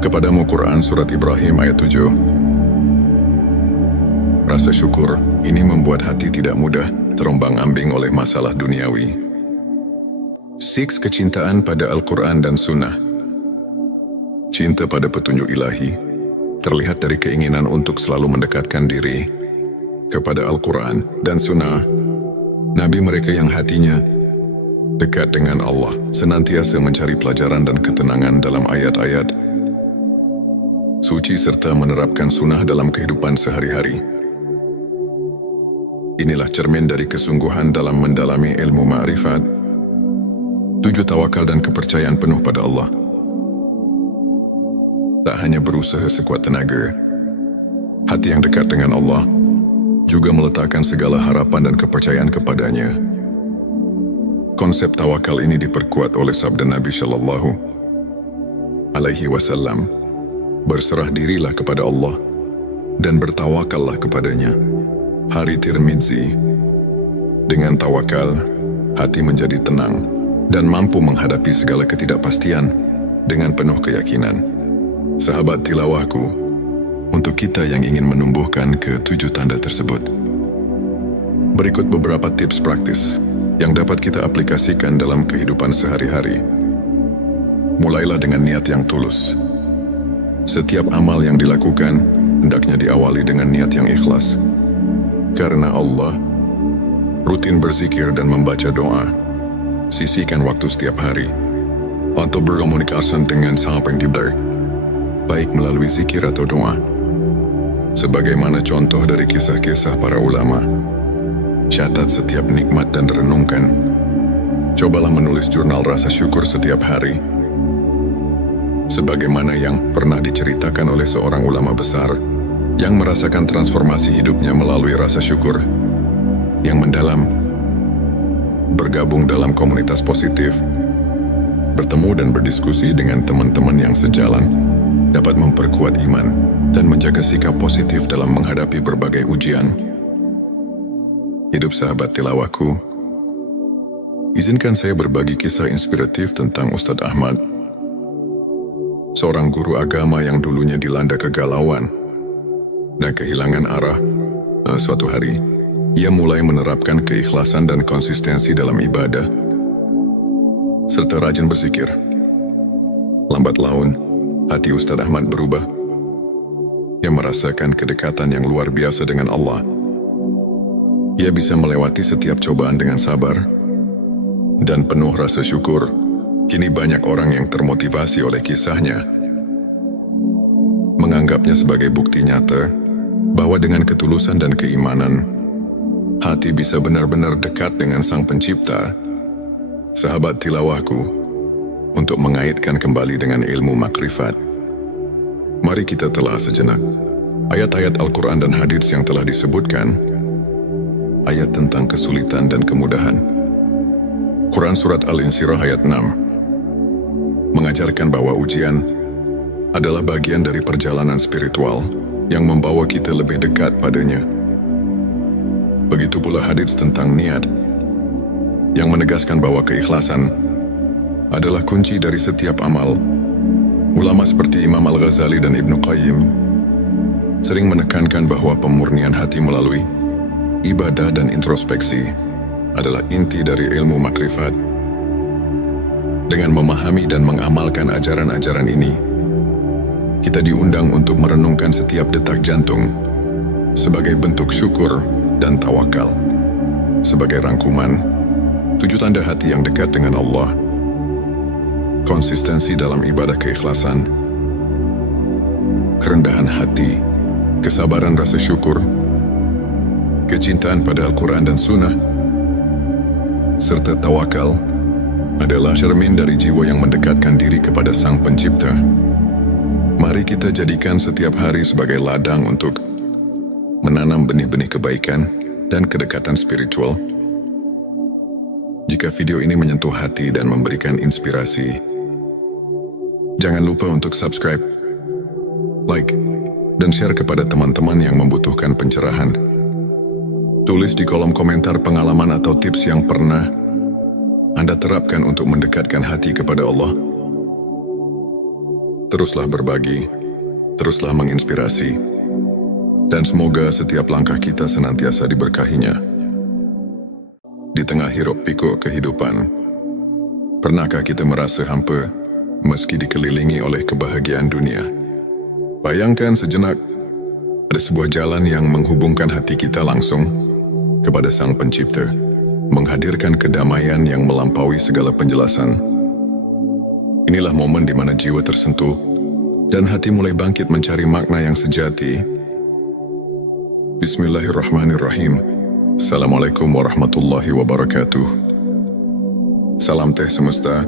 kepadamu. Quran Surat Ibrahim ayat 7. Rasa syukur ini membuat hati tidak mudah terombang-ambing oleh masalah duniawi. 6. Kecintaan pada Al-Quran dan Sunnah. Cinta pada petunjuk ilahi terlihat dari keinginan untuk selalu mendekatkan diri kepada Al-Quran dan Sunnah. Nabi mereka yang hatinya dekat dengan Allah senantiasa mencari pelajaran dan ketenangan dalam ayat-ayat suci serta menerapkan sunnah dalam kehidupan sehari-hari. Inilah cermin dari kesungguhan dalam mendalami ilmu ma'rifat. 7. Tawakal dan kepercayaan penuh pada Allah. Tak hanya berusaha sekuat tenaga, hati yang dekat dengan Allah juga meletakkan segala harapan dan kepercayaan kepadanya. Konsep tawakal ini diperkuat oleh sabda Nabi Shallallahu Alaihi Wasallam, berserah dirilah kepada Allah dan bertawakallah kepadanya. Hari Tirmidzi. Dengan tawakal, hati menjadi tenang dan mampu menghadapi segala ketidakpastian dengan penuh keyakinan. Sahabat tilawahku, untuk kita yang ingin menumbuhkan ke-7 tanda tersebut, berikut beberapa tips praktis yang dapat kita aplikasikan dalam kehidupan sehari-hari. Mulailah dengan niat yang tulus. Setiap amal yang dilakukan hendaknya diawali dengan niat yang ikhlas. Karena Allah, rutin berzikir dan membaca doa. Sisihkan waktu setiap hari untuk berkomunikasi dengan Sang Pencipta, baik melalui zikir atau doa. Sebagaimana contoh dari kisah-kisah para ulama, catat setiap nikmat dan renungkan. Cobalah menulis jurnal rasa syukur setiap hari. Sebagaimana yang pernah diceritakan oleh seorang ulama besar yang merasakan transformasi hidupnya melalui rasa syukur yang mendalam. Bergabung dalam komunitas positif, bertemu dan berdiskusi dengan teman-teman yang sejalan, dapat memperkuat iman dan menjaga sikap positif dalam menghadapi berbagai ujian. Hidup sahabat tilawahku, izinkan saya berbagi kisah inspiratif tentang Ustadz Ahmad, seorang guru agama yang dulunya dilanda kegalauan dan kehilangan arah. Suatu hari, ia mulai menerapkan keikhlasan dan konsistensi dalam ibadah, serta rajin berzikir. Lambat laun, hati Ustadz Ahmad berubah. Ia merasakan kedekatan yang luar biasa dengan Allah. Ia bisa melewati setiap cobaan dengan sabar dan penuh rasa syukur. Kini banyak orang yang termotivasi oleh kisahnya, menganggapnya sebagai bukti nyata bahwa dengan ketulusan dan keimanan, hati bisa benar-benar dekat dengan Sang Pencipta. Sahabat tilawahku, untuk mengaitkan kembali dengan ilmu makrifat, mari kita telah sejenak ayat-ayat Al-Quran dan hadits yang telah disebutkan, ayat tentang kesulitan dan kemudahan. Quran Surat Al-Insyirah ayat 6 mengajarkan bahwa ujian adalah bagian dari perjalanan spiritual yang membawa kita lebih dekat padanya. Begitu pula hadits tentang niat, yang menegaskan bahwa keikhlasan adalah kunci dari setiap amal. Ulama seperti Imam Al-Ghazali dan Ibnu Qayyim sering menekankan bahwa pemurnian hati melalui ibadah dan introspeksi adalah inti dari ilmu makrifat. Dengan memahami dan mengamalkan ajaran-ajaran ini, kita diundang untuk merenungkan setiap detak jantung sebagai bentuk syukur dan tawakal. Sebagai rangkuman, 7 tanda hati yang dekat dengan Allah: konsistensi dalam ibadah keikhlasan, kerendahan hati, kesabaran rasa syukur, kecintaan pada Al-Quran dan Sunnah, serta tawakal adalah cermin dari jiwa yang mendekatkan diri kepada Sang Pencipta. Mari kita jadikan setiap hari sebagai ladang untuk menanam benih-benih kebaikan dan kedekatan spiritual. Jika video ini menyentuh hati dan memberikan inspirasi, jangan lupa untuk subscribe, like, dan share kepada teman-teman yang membutuhkan pencerahan. Tulis di kolom komentar pengalaman atau tips yang pernah Anda terapkan untuk mendekatkan hati kepada Allah. Teruslah berbagi, teruslah menginspirasi, dan semoga setiap langkah kita senantiasa diberkahinya. Di tengah hiruk pikuk kehidupan, pernahkah kita merasa hampa meski dikelilingi oleh kebahagiaan dunia? Bayangkan sejenak, ada sebuah jalan yang menghubungkan hati kita langsung kepada Sang Pencipta, menghadirkan kedamaian yang melampaui segala penjelasan. Inilah momen di mana jiwa tersentuh dan hati mulai bangkit mencari makna yang sejati. Bismillahirrahmanirrahim. Assalamualaikum warahmatullahi wabarakatuh. Salam teh semesta,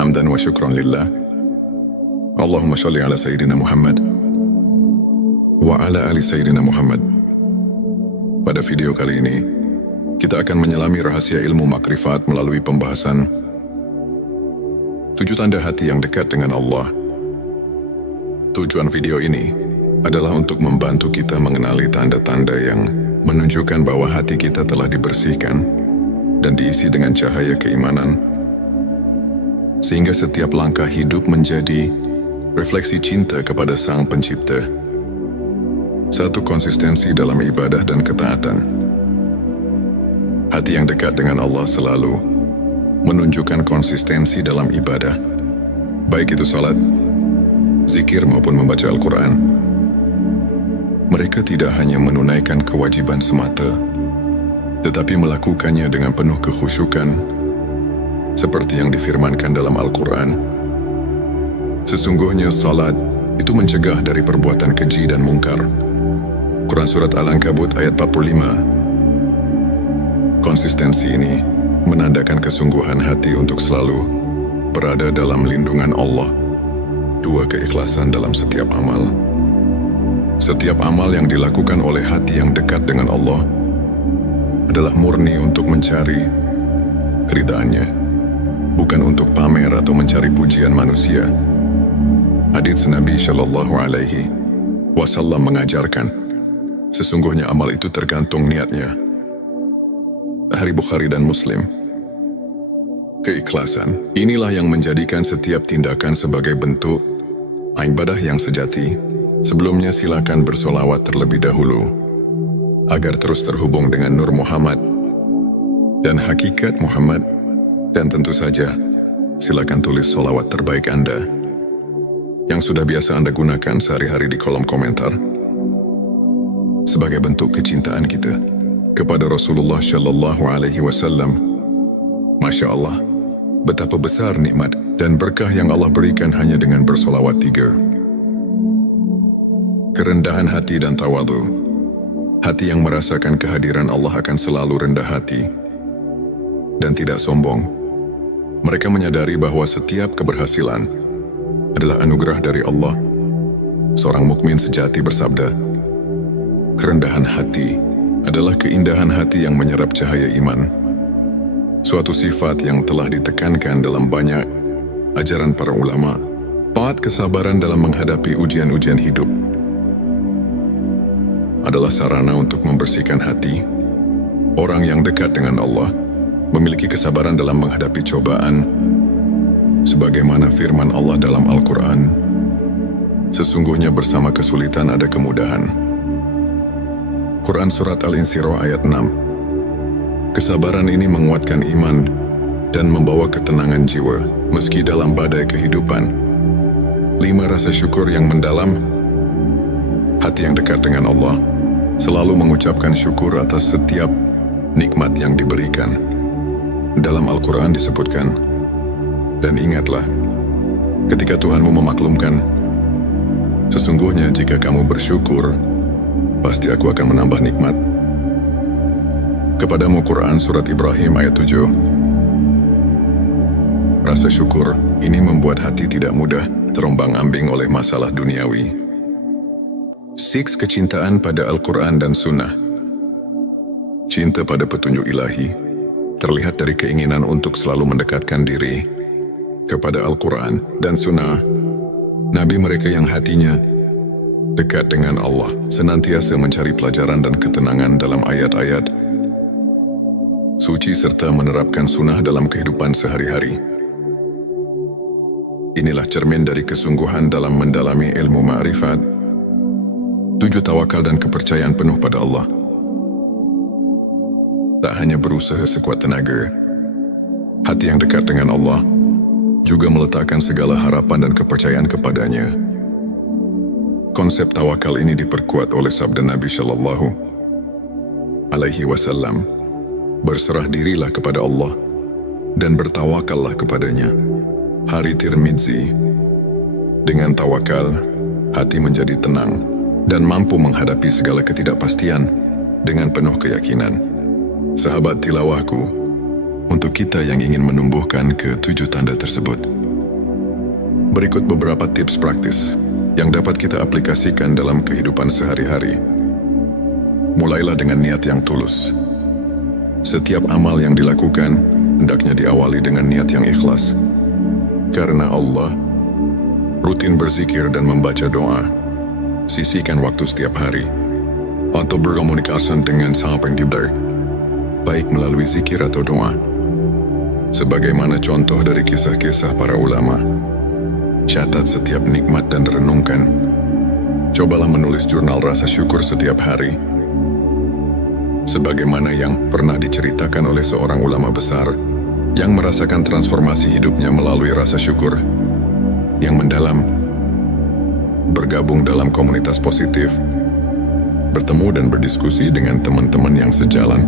hamdan wa syukran lillah. Allahumma sholli ala Sayyidina Muhammad wa ala ali Sayyidina Muhammad. Pada video kali ini, kita akan menyelami rahasia ilmu makrifat melalui pembahasan 7 tanda hati yang dekat dengan Allah. Tujuan video ini adalah untuk membantu kita mengenali tanda-tanda yang menunjukkan bahwa hati kita telah dibersihkan dan diisi dengan cahaya keimanan, sehingga setiap langkah hidup menjadi refleksi cinta kepada Sang Pencipta. 1. Konsistensi dalam ibadah dan ketaatan. Hati yang dekat dengan Allah selalu menunjukkan konsistensi dalam ibadah, baik itu salat, zikir maupun membaca Al-Quran. Mereka tidak hanya menunaikan kewajiban semata, tetapi melakukannya dengan penuh kekhusyukan, seperti yang difirmankan dalam Al-Quran. Sesungguhnya salat itu mencegah dari perbuatan keji dan mungkar. Quran Surat Al-Ankabut ayat 45. Konsistensi ini menandakan kesungguhan hati untuk selalu berada dalam lindungan Allah. 2. Keikhlasan dalam setiap amal. Setiap amal yang dilakukan oleh hati yang dekat dengan Allah adalah murni untuk mencari keridhaannya, bukan untuk pamer atau mencari pujian manusia. Hadits Nabi Shallallahu Alaihi Wasallam mengajarkan, sesungguhnya amal itu tergantung niatnya. Hari Bukhari dan Muslim. Keikhlasan inilah yang menjadikan setiap tindakan sebagai bentuk ibadah yang sejati. Sebelumnya silakan bersolawat terlebih dahulu. agar terus terhubung dengan Nur Muhammad dan hakikat Muhammad. Dan tentu saja, silakan tulis sholawat terbaik Anda yang sudah biasa Anda gunakan sehari-hari di kolom komentar sebagai bentuk kecintaan kita kepada Rasulullah Shallallahu Alaihi Wasallam. Masya Allah, betapa besar nikmat dan berkah yang Allah berikan hanya dengan bersolawat 3. Kerendahan hati dan tawadu. Hati yang merasakan kehadiran Allah akan selalu rendah hati dan tidak sombong. Mereka menyadari bahwa setiap keberhasilan adalah anugerah dari Allah. Seorang mukmin sejati bersabda, kerendahan hati adalah keindahan hati yang menyerap cahaya iman. Suatu sifat yang telah ditekankan dalam banyak ajaran para ulama. Taat kesabaran dalam menghadapi ujian-ujian hidup adalah sarana untuk membersihkan hati. Orang yang dekat dengan Allah memiliki kesabaran dalam menghadapi cobaan, sebagaimana firman Allah dalam Al-Quran, sesungguhnya bersama kesulitan ada kemudahan. Quran Surat Al-Insyirah ayat 6. Kesabaran ini menguatkan iman dan membawa ketenangan jiwa, meski dalam badai kehidupan. 5. Rasa syukur yang mendalam. Hati yang dekat dengan Allah selalu mengucapkan syukur atas setiap nikmat yang diberikan. Dalam Al-Quran disebutkan, dan ingatlah, ketika Tuhanmu memaklumkan, sesungguhnya jika kamu bersyukur, pasti aku akan menambah nikmat. Kepadamu Quran Surat Ibrahim ayat 7. Rasa syukur ini membuat hati tidak mudah terombang-ambing oleh masalah duniawi. 6. Kecintaan pada Al-Quran dan Sunnah. Cinta pada petunjuk ilahi terlihat dari keinginan untuk selalu mendekatkan diri kepada Al-Quran dan Sunnah. Nabi mereka yang hatinya dekat dengan Allah senantiasa mencari pelajaran dan ketenangan dalam ayat-ayat suci serta menerapkan sunnah dalam kehidupan sehari-hari. Inilah cermin dari kesungguhan dalam mendalami ilmu ma'rifat. 7. Tawakal dan kepercayaan penuh pada Allah. Tak hanya berusaha sekuat tenaga, hati yang dekat dengan Allah juga meletakkan segala harapan dan kepercayaan kepadanya. Konsep tawakal ini diperkuat oleh sabda Nabi Shallallahu Alaihi Wasallam, berserah dirilah kepada Allah dan bertawakallah kepadanya. Hari Tirmidzi. Dengan tawakal, hati menjadi tenang dan mampu menghadapi segala ketidakpastian dengan penuh keyakinan. Sahabat tilawahku, untuk kita yang ingin menumbuhkan ke-7 tanda tersebut, berikut beberapa tips praktis yang dapat kita aplikasikan dalam kehidupan sehari-hari. Mulailah dengan niat yang tulus. Setiap amal yang dilakukan hendaknya diawali dengan niat yang ikhlas. Karena Allah, rutin berzikir dan membaca doa. Sisihkan waktu setiap hari untuk berkomunikasi dengan Sang Pencipta, baik melalui zikir atau doa. Sebagaimana contoh dari kisah-kisah para ulama, catat setiap nikmat dan renungkan. Cobalah menulis jurnal rasa syukur setiap hari. Sebagaimana yang pernah diceritakan oleh seorang ulama besar yang merasakan transformasi hidupnya melalui rasa syukur yang mendalam. Bergabung dalam komunitas positif, bertemu dan berdiskusi dengan teman-teman yang sejalan,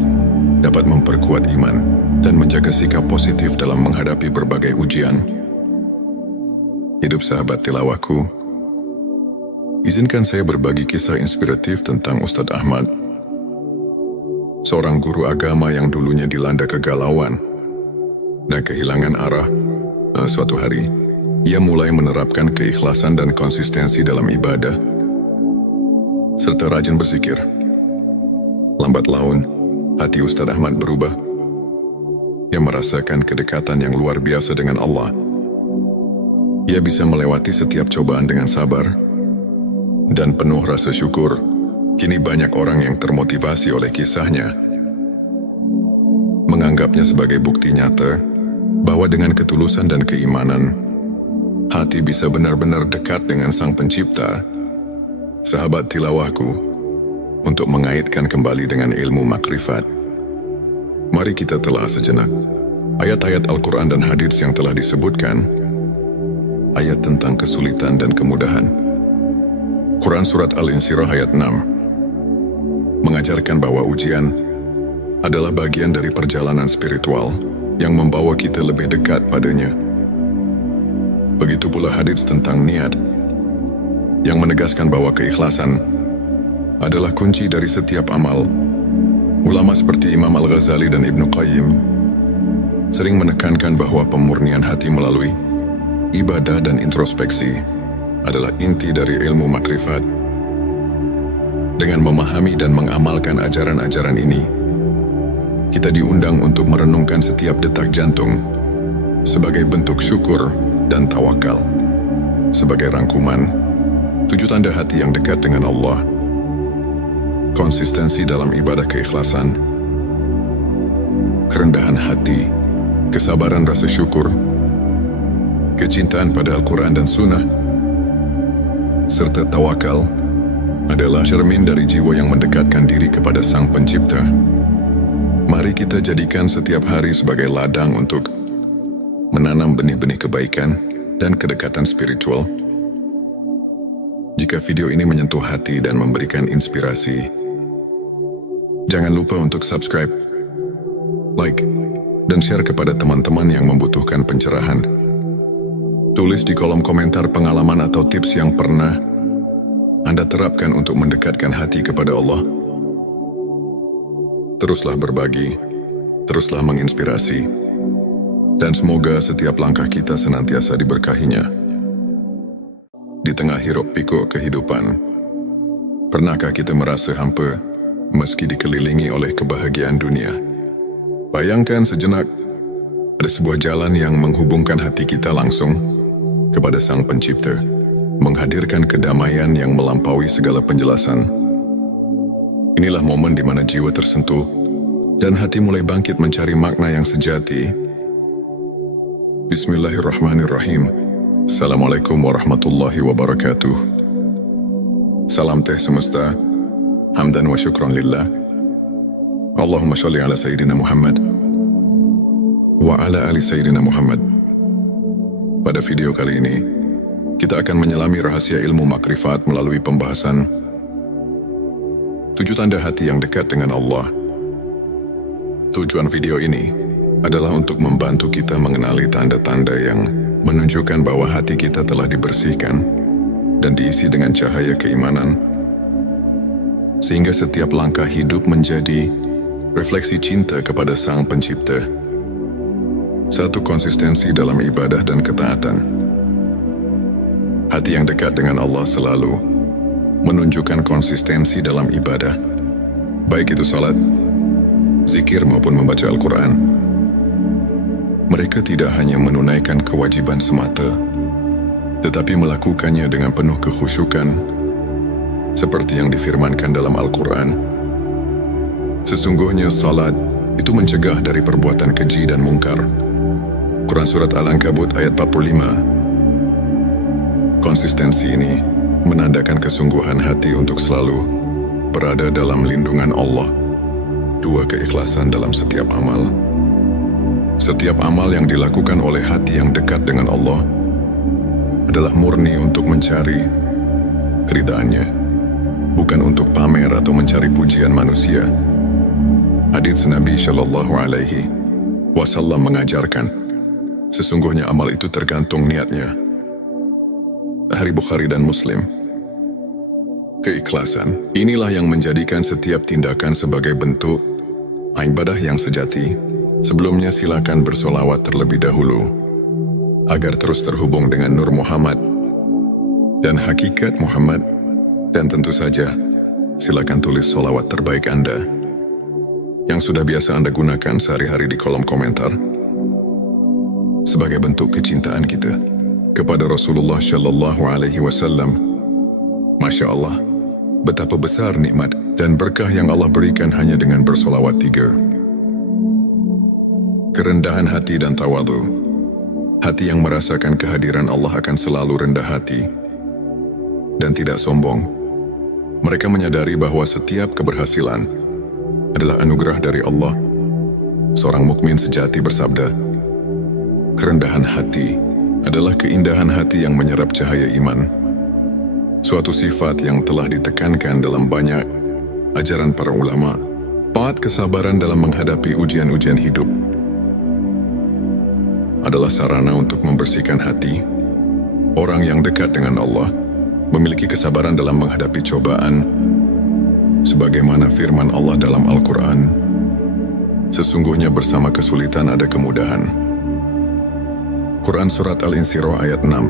dapat memperkuat iman dan menjaga sikap positif dalam menghadapi berbagai ujian. Hidup sahabat tilawahku, izinkan saya berbagi kisah inspiratif tentang Ustadz Ahmad, seorang guru agama yang dulunya dilanda kegalauan dan kehilangan arah. Suatu hari, ia mulai menerapkan keikhlasan dan konsistensi dalam ibadah, serta rajin berzikir. Lambat laun, hati Ustadz Ahmad berubah. Ia merasakan kedekatan yang luar biasa dengan Allah. Ia bisa melewati setiap cobaan dengan sabar dan penuh rasa syukur. Kini banyak orang yang termotivasi oleh kisahnya, menganggapnya sebagai bukti nyata bahwa dengan ketulusan dan keimanan, hati bisa benar-benar dekat dengan Sang Pencipta. Sahabat tilawahku, untuk mengaitkan kembali dengan ilmu makrifat. Mari kita telah sejenak ayat-ayat Al-Quran dan hadits yang telah disebutkan, ayat tentang kesulitan dan kemudahan. Quran Surat Al-Insyirah ayat 6 mengajarkan bahwa ujian adalah bagian dari perjalanan spiritual yang membawa kita lebih dekat padanya. Begitu pula hadits tentang niat yang menegaskan bahwa keikhlasan adalah kunci dari setiap amal. Ulama seperti Imam Al-Ghazali dan Ibnu Qayyim sering menekankan bahwa pemurnian hati melalui ibadah dan introspeksi adalah inti dari ilmu makrifat. Dengan memahami dan mengamalkan ajaran-ajaran ini, kita diundang untuk merenungkan setiap detak jantung sebagai bentuk syukur dan tawakal. Sebagai rangkuman, 7 tanda hati yang dekat dengan Allah: konsistensi dalam ibadah keikhlasan, kerendahan hati, kesabaran rasa syukur, kecintaan pada Al-Quran dan Sunnah, serta tawakal adalah cermin dari jiwa yang mendekatkan diri kepada Sang Pencipta. Mari kita jadikan setiap hari sebagai ladang untuk menanam benih-benih kebaikan dan kedekatan spiritual. Jika video ini menyentuh hati dan memberikan inspirasi, jangan lupa untuk subscribe, like, dan share kepada teman-teman yang membutuhkan pencerahan. Tulis di kolom komentar pengalaman atau tips yang pernah Anda terapkan untuk mendekatkan hati kepada Allah. Teruslah berbagi, teruslah menginspirasi, dan semoga setiap langkah kita senantiasa diberkahinya. Di tengah hiruk pikuk kehidupan, pernahkah kita merasa hampa meski dikelilingi oleh kebahagiaan dunia? Bayangkan sejenak, ada sebuah jalan yang menghubungkan hati kita langsung kepada Sang Pencipta, menghadirkan kedamaian yang melampaui segala penjelasan. Inilah momen di mana jiwa tersentuh dan hati mulai bangkit mencari makna yang sejati. Bismillahirrahmanirrahim. Assalamualaikum warahmatullahi wabarakatuh. Salam teh semesta, hamdan wa syukran lillah. Allahumma sholli ala Sayyidina Muhammad wa ala ali Sayyidina Muhammad. Pada video kali ini, kita akan menyelami rahasia ilmu makrifat melalui pembahasan 7 tanda hati yang dekat dengan Allah. Tujuan video ini adalah untuk membantu kita mengenali tanda-tanda yang menunjukkan bahwa hati kita telah dibersihkan dan diisi dengan cahaya keimanan, sehingga setiap langkah hidup menjadi refleksi cinta kepada Sang Pencipta. 1. Konsistensi dalam ibadah dan ketaatan. Hati yang dekat dengan Allah selalu menunjukkan konsistensi dalam ibadah, baik itu salat, zikir maupun membaca Al-Quran. Mereka tidak hanya menunaikan kewajiban semata, tetapi melakukannya dengan penuh kekhusyukan, seperti yang difirmankan dalam Al-Quran. Sesungguhnya salat itu mencegah dari perbuatan keji dan mungkar. Quran Surat Al-Ankabut ayat 45. Konsistensi ini menandakan kesungguhan hati untuk selalu berada dalam lindungan Allah. 2. Keikhlasan dalam setiap amal. Setiap amal yang dilakukan oleh hati yang dekat dengan Allah adalah murni untuk mencari keridhaannya, bukan untuk pamer atau mencari pujian manusia. Hadits Nabi Shallallahu Alaihi Wasallam mengajarkan, sesungguhnya amal itu tergantung niatnya. Hari Bukhari dan Muslim. Keikhlasan inilah yang menjadikan setiap tindakan sebagai bentuk ibadah yang sejati. Sebelumnya silakan bersolawat terlebih dahulu agar terus terhubung dengan Nur Muhammad dan hakikat Muhammad, dan tentu saja silakan tulis solawat terbaik Anda yang sudah biasa Anda gunakan sehari-hari di kolom komentar sebagai bentuk kecintaan kita kepada Rasulullah Shallallahu Alaihi Wasallam. Masya Allah, betapa besar nikmat dan berkah yang Allah berikan hanya dengan bersolawat 3. Kerendahan hati dan tawadhu. Hati yang merasakan kehadiran Allah akan selalu rendah hati dan tidak sombong. Mereka menyadari bahwa setiap keberhasilan adalah anugerah dari Allah. Seorang mukmin sejati bersabda, "Kerendahan hati adalah keindahan hati yang menyerap cahaya iman." Suatu sifat yang telah ditekankan dalam banyak ajaran para ulama. Paat kesabaran dalam menghadapi ujian-ujian hidup adalah sarana untuk membersihkan hati. Orang yang dekat dengan Allah memiliki kesabaran dalam menghadapi cobaan, sebagaimana firman Allah dalam Al-Quran, "Sesungguhnya bersama kesulitan ada kemudahan." Quran Surat Al-Insyirah ayat 6.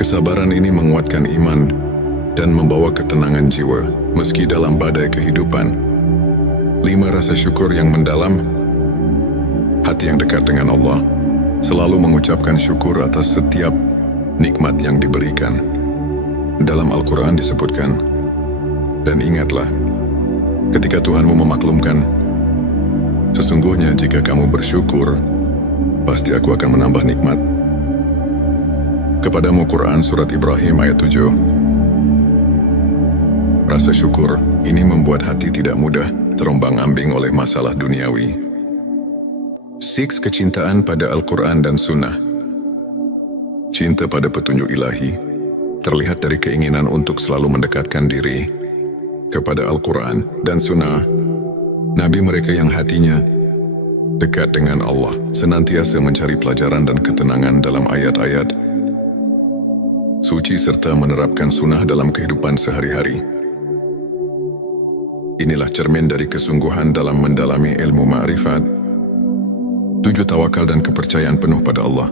Kesabaran ini menguatkan iman dan membawa ketenangan jiwa meski dalam badai kehidupan. 5. Rasa syukur yang mendalam. Hati yang dekat dengan Allah selalu mengucapkan syukur atas setiap nikmat yang diberikan. Dalam Al-Quran disebutkan, "Dan ingatlah, ketika Tuhanmu memaklumkan, sesungguhnya jika kamu bersyukur, pasti aku akan menambah nikmat kepadamu." Quran Surat Ibrahim ayat 7. Rasa syukur ini membuat hati tidak mudah terombang-ambing oleh masalah duniawi. 6. Kecintaan pada Al-Quran dan Sunnah. Cinta pada petunjuk ilahi terlihat dari keinginan untuk selalu mendekatkan diri kepada Al-Quran dan Sunnah. Nabi mereka yang hatinya dekat dengan Allah senantiasa mencari pelajaran dan ketenangan dalam ayat-ayat suci serta menerapkan sunnah dalam kehidupan sehari-hari. Inilah cermin dari kesungguhan dalam mendalami ilmu ma'rifat. 7. Tawakal dan kepercayaan penuh pada Allah.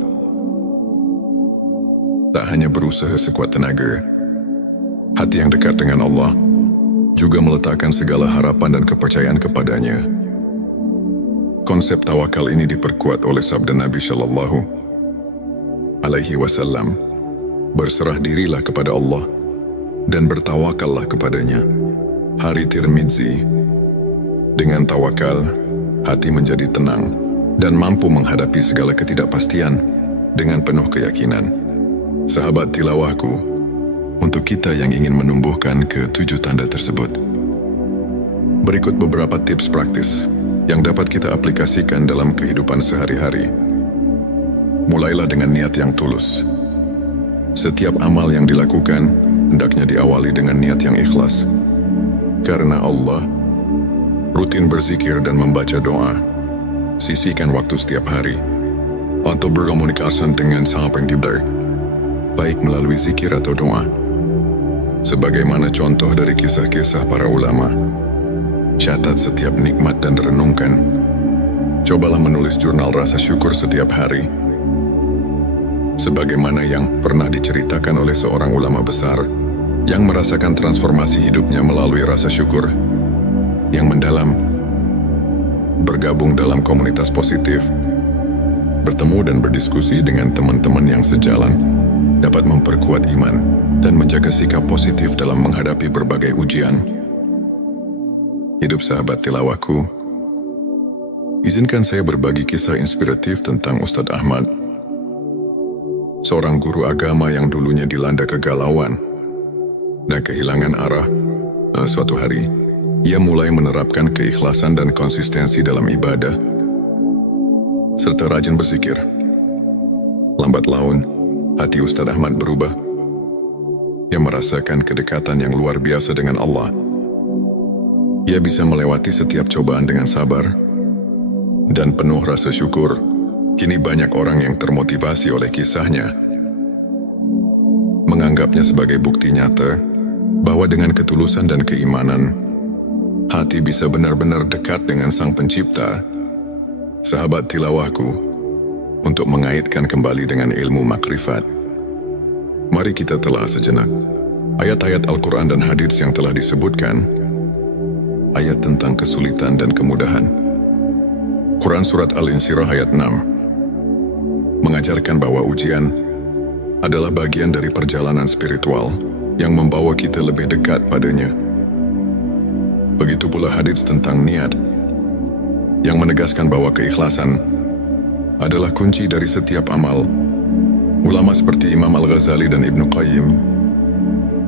Tak hanya berusaha sekuat tenaga, hati yang dekat dengan Allah juga meletakkan segala harapan dan kepercayaan kepadanya. Konsep tawakal ini diperkuat oleh sabda Nabi Shallallahu Alaihi Wasallam, "Berserah dirilah kepada Allah dan bertawakallah kepadanya." Hari Tirmidzi. Dengan tawakal, hati menjadi tenang dan mampu menghadapi segala ketidakpastian dengan penuh keyakinan. Sahabat tilawahku, untuk kita yang ingin menumbuhkan ke-7 tanda tersebut, berikut beberapa tips praktis yang dapat kita aplikasikan dalam kehidupan sehari-hari. Mulailah dengan niat yang tulus. Setiap amal yang dilakukan hendaknya diawali dengan niat yang ikhlas. Karena Allah, rutin berzikir dan membaca doa. Sisihkan waktu setiap hari untuk berkomunikasi dengan Sang Pencipta, baik melalui zikir atau doa. Sebagaimana contoh dari kisah-kisah para ulama, catat setiap nikmat dan renungkan. Cobalah menulis jurnal rasa syukur setiap hari. Sebagaimana yang pernah diceritakan oleh seorang ulama besar yang merasakan transformasi hidupnya melalui rasa syukur yang mendalam. Bergabung dalam komunitas positif, bertemu dan berdiskusi dengan teman-teman yang sejalan dapat memperkuat iman dan menjaga sikap positif dalam menghadapi berbagai ujian. Hidup sahabat tilawahku, izinkan saya berbagi kisah inspiratif tentang Ustadz Ahmad, seorang guru agama yang dulunya dilanda kegalauan dan kehilangan arah. Suatu hari, ia mulai menerapkan keikhlasan dan konsistensi dalam ibadah, serta rajin berzikir. Lambat laun, hati Ustadz Ahmad berubah. Ia merasakan kedekatan yang luar biasa dengan Allah. Ia bisa melewati setiap cobaan dengan sabar dan penuh rasa syukur. Kini banyak orang yang termotivasi oleh kisahnya, menganggapnya sebagai bukti nyata bahwa dengan ketulusan dan keimanan, hati bisa benar-benar dekat dengan Sang Pencipta. Sahabat tilawahku, untuk mengaitkan kembali dengan ilmu makrifat, mari kita telah sejenak ayat-ayat Al-Quran dan hadits yang telah disebutkan. Ayat tentang kesulitan dan kemudahan. Quran Surat Al-Insyirah ayat 6 mengajarkan bahwa ujian adalah bagian dari perjalanan spiritual yang membawa kita lebih dekat padanya. Begitu pula hadits tentang niat yang menegaskan bahwa keikhlasan adalah kunci dari setiap amal. Ulama seperti Imam Al-Ghazali dan Ibnu Qayyim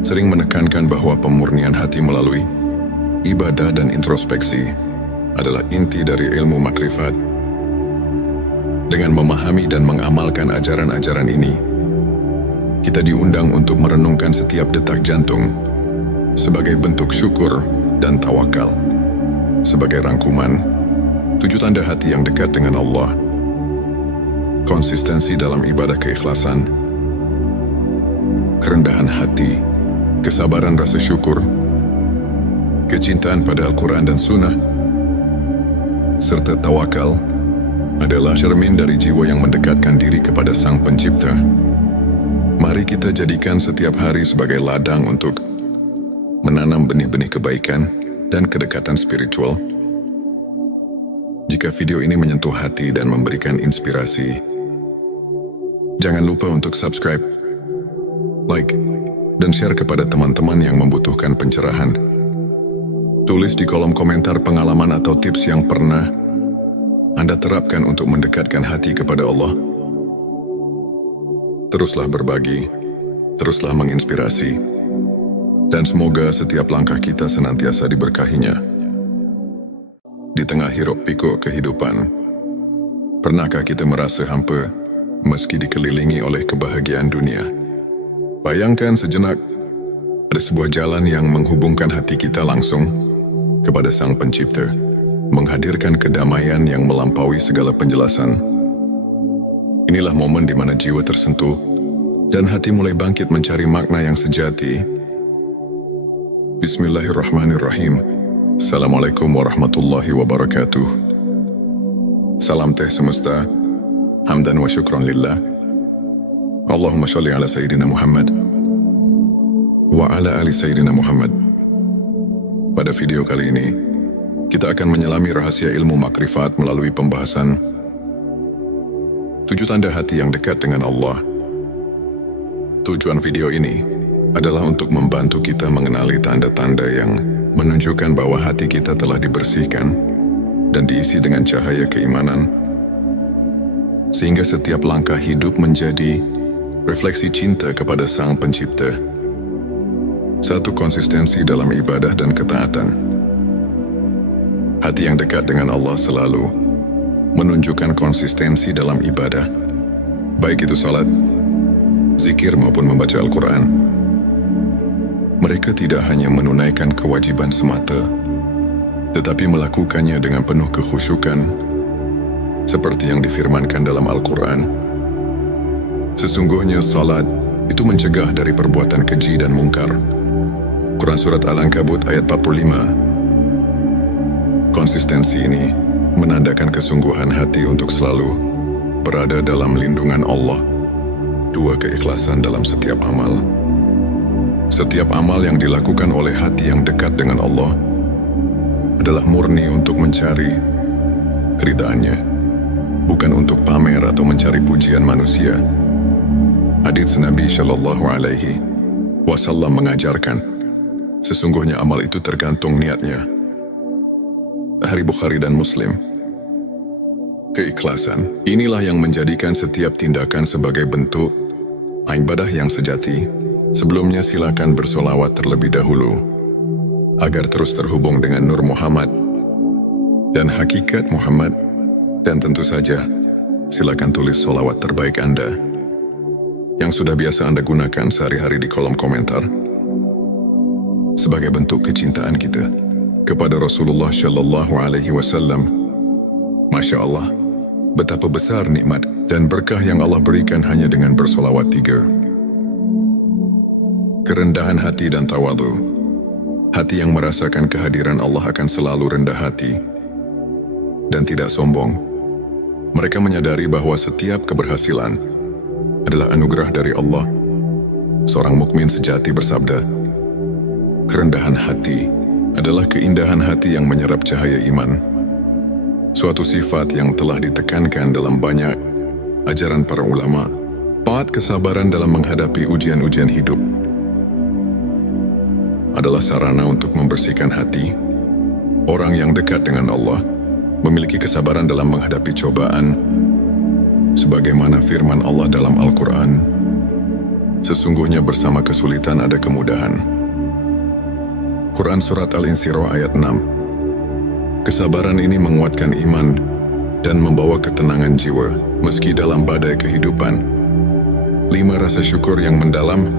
sering menekankan bahwa pemurnian hati melalui ibadah dan introspeksi adalah inti dari ilmu makrifat. Dengan memahami dan mengamalkan ajaran-ajaran ini, kita diundang untuk merenungkan setiap detak jantung sebagai bentuk syukur dan tawakal. Sebagai rangkuman, 7 tanda hati yang dekat dengan Allah: konsistensi dalam ibadah keikhlasan, kerendahan hati, kesabaran rasa syukur, kecintaan pada Al-Quran dan Sunnah, serta tawakal adalah cermin dari jiwa yang mendekatkan diri kepada Sang Pencipta. Mari kita jadikan setiap hari sebagai ladang untuk menanam benih-benih kebaikan dan kedekatan spiritual. Jika video ini menyentuh hati dan memberikan inspirasi, jangan lupa untuk subscribe, like, dan share kepada teman-teman yang membutuhkan pencerahan. Tulis di kolom komentar pengalaman atau tips yang pernah Anda terapkan untuk mendekatkan hati kepada Allah. Teruslah berbagi, teruslah menginspirasi, dan semoga setiap langkah kita senantiasa diberkahinya. Di tengah hiruk pikuk kehidupan, pernahkah kita merasa hampa meski dikelilingi oleh kebahagiaan dunia? Bayangkan sejenak, ada sebuah jalan yang menghubungkan hati kita langsung kepada Sang Pencipta, menghadirkan kedamaian yang melampaui segala penjelasan. Inilah momen di mana jiwa tersentuh dan hati mulai bangkit mencari makna yang sejati. Bismillahirrahmanirrahim. Assalamualaikum warahmatullahi wabarakatuh. Salam teh semesta, hamdan wa syukran lillah. Allahumma sholli ala Sayyidina Muhammad wa ala ali Sayyidina Muhammad. Pada video kali ini, kita akan menyelami rahasia ilmu makrifat melalui pembahasan 7 tanda hati yang dekat dengan Allah. Tujuan video ini adalah untuk membantu kita mengenali tanda-tanda yang menunjukkan bahwa hati kita telah dibersihkan dan diisi dengan cahaya keimanan, sehingga setiap langkah hidup menjadi refleksi cinta kepada Sang Pencipta. 1. Konsistensi dalam ibadah dan ketaatan. Hati yang dekat dengan Allah selalu menunjukkan konsistensi dalam ibadah, baik itu salat, zikir maupun membaca Al-Quran. Mereka tidak hanya menunaikan kewajiban semata, tetapi melakukannya dengan penuh kekhusyukan, seperti yang difirmankan dalam Al-Quran. Sesungguhnya salat itu mencegah dari perbuatan keji dan mungkar. Quran Surat Al-Ankabut ayat 45. Konsistensi ini menandakan kesungguhan hati untuk selalu berada dalam lindungan Allah. 2. Keikhlasan dalam setiap amal. Setiap amal yang dilakukan oleh hati yang dekat dengan Allah adalah murni untuk mencari keridhaannya, bukan untuk pamer atau mencari pujian manusia. Hadits Nabi Shallallahu Alaihi Wasallam mengajarkan, sesungguhnya amal itu tergantung niatnya. Hari Bukhari dan Muslim. Keikhlasan inilah yang menjadikan setiap tindakan sebagai bentuk ibadah yang sejati. Sebelumnya silakan bersolawat terlebih dahulu agar terus terhubung dengan Nur Muhammad dan hakikat Muhammad, dan tentu saja silakan tulis solawat terbaik Anda yang sudah biasa Anda gunakan sehari-hari di kolom komentar sebagai bentuk kecintaan kita kepada Rasulullah Shallallahu Alaihi Wasallam. Masya Allah, betapa besar nikmat dan berkah yang Allah berikan hanya dengan bersolawat 3. Kerendahan hati dan tawadu. Hati yang merasakan kehadiran Allah akan selalu rendah hati dan tidak sombong. Mereka menyadari bahwa setiap keberhasilan adalah anugerah dari Allah. Seorang mukmin sejati bersabda, kerendahan hati adalah keindahan hati yang menyerap cahaya iman. Suatu sifat yang telah ditekankan dalam banyak ajaran para ulama. 4. Kesabaran dalam menghadapi ujian-ujian hidup adalah sarana untuk membersihkan hati. Orang yang dekat dengan Allah memiliki kesabaran dalam menghadapi cobaan, sebagaimana firman Allah dalam Al-Quran, Sesungguhnya bersama kesulitan ada kemudahan. Quran Surat Al-Insyirah ayat 6. Kesabaran ini menguatkan iman dan membawa ketenangan jiwa, meski dalam badai kehidupan. 5. Rasa syukur yang mendalam.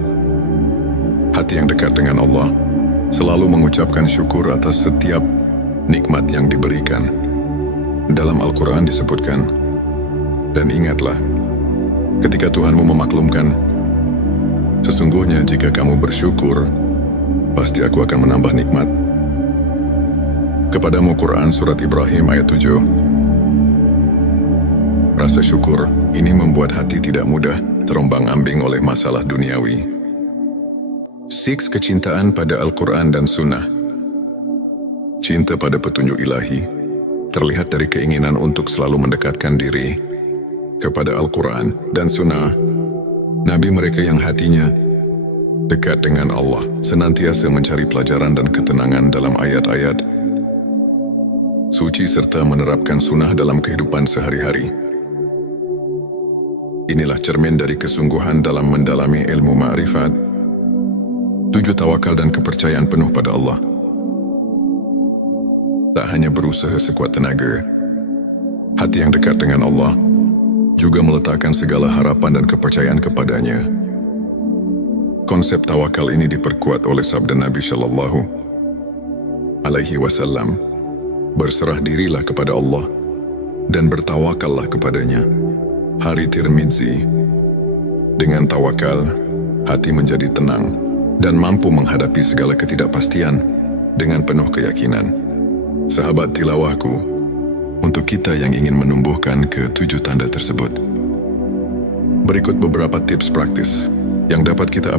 Hati yang dekat dengan Allah selalu mengucapkan syukur atas setiap nikmat yang diberikan. Dalam Al-Quran disebutkan, dan ingatlah, ketika Tuhanmu memaklumkan, sesungguhnya jika kamu bersyukur, pasti aku akan menambah nikmat. Kepadamu Quran Surat Ibrahim ayat 7. Rasa syukur ini membuat hati tidak mudah terombang-ambing oleh masalah duniawi. 6. Kecintaan pada Al-Quran dan Sunnah. Cinta pada petunjuk ilahi terlihat dari keinginan untuk selalu mendekatkan diri kepada Al-Quran dan Sunnah. Nabi mereka yang hatinya dekat dengan Allah senantiasa mencari pelajaran dan ketenangan dalam ayat-ayat suci serta menerapkan sunnah dalam kehidupan sehari-hari. Inilah cermin dari kesungguhan dalam mendalami ilmu ma'rifat. 7. Tawakal dan kepercayaan penuh pada Allah. Tak hanya berusaha sekuat tenaga, hati yang dekat dengan Allah juga meletakkan segala harapan dan kepercayaan kepadanya. Konsep tawakal ini diperkuat oleh sabda Nabi Shallallahu Alaihi Wasallam, berserah dirilah kepada Allah dan bertawakallah kepadanya. Hari Tirmidzi. Dengan tawakal, hati menjadi tenang dan mampu menghadapi segala ketidakpastian dengan penuh keyakinan. Sahabat tilawahku, untuk kita yang ingin menumbuhkan ke-7 tanda tersebut, berikut beberapa tips praktis yang dapat kita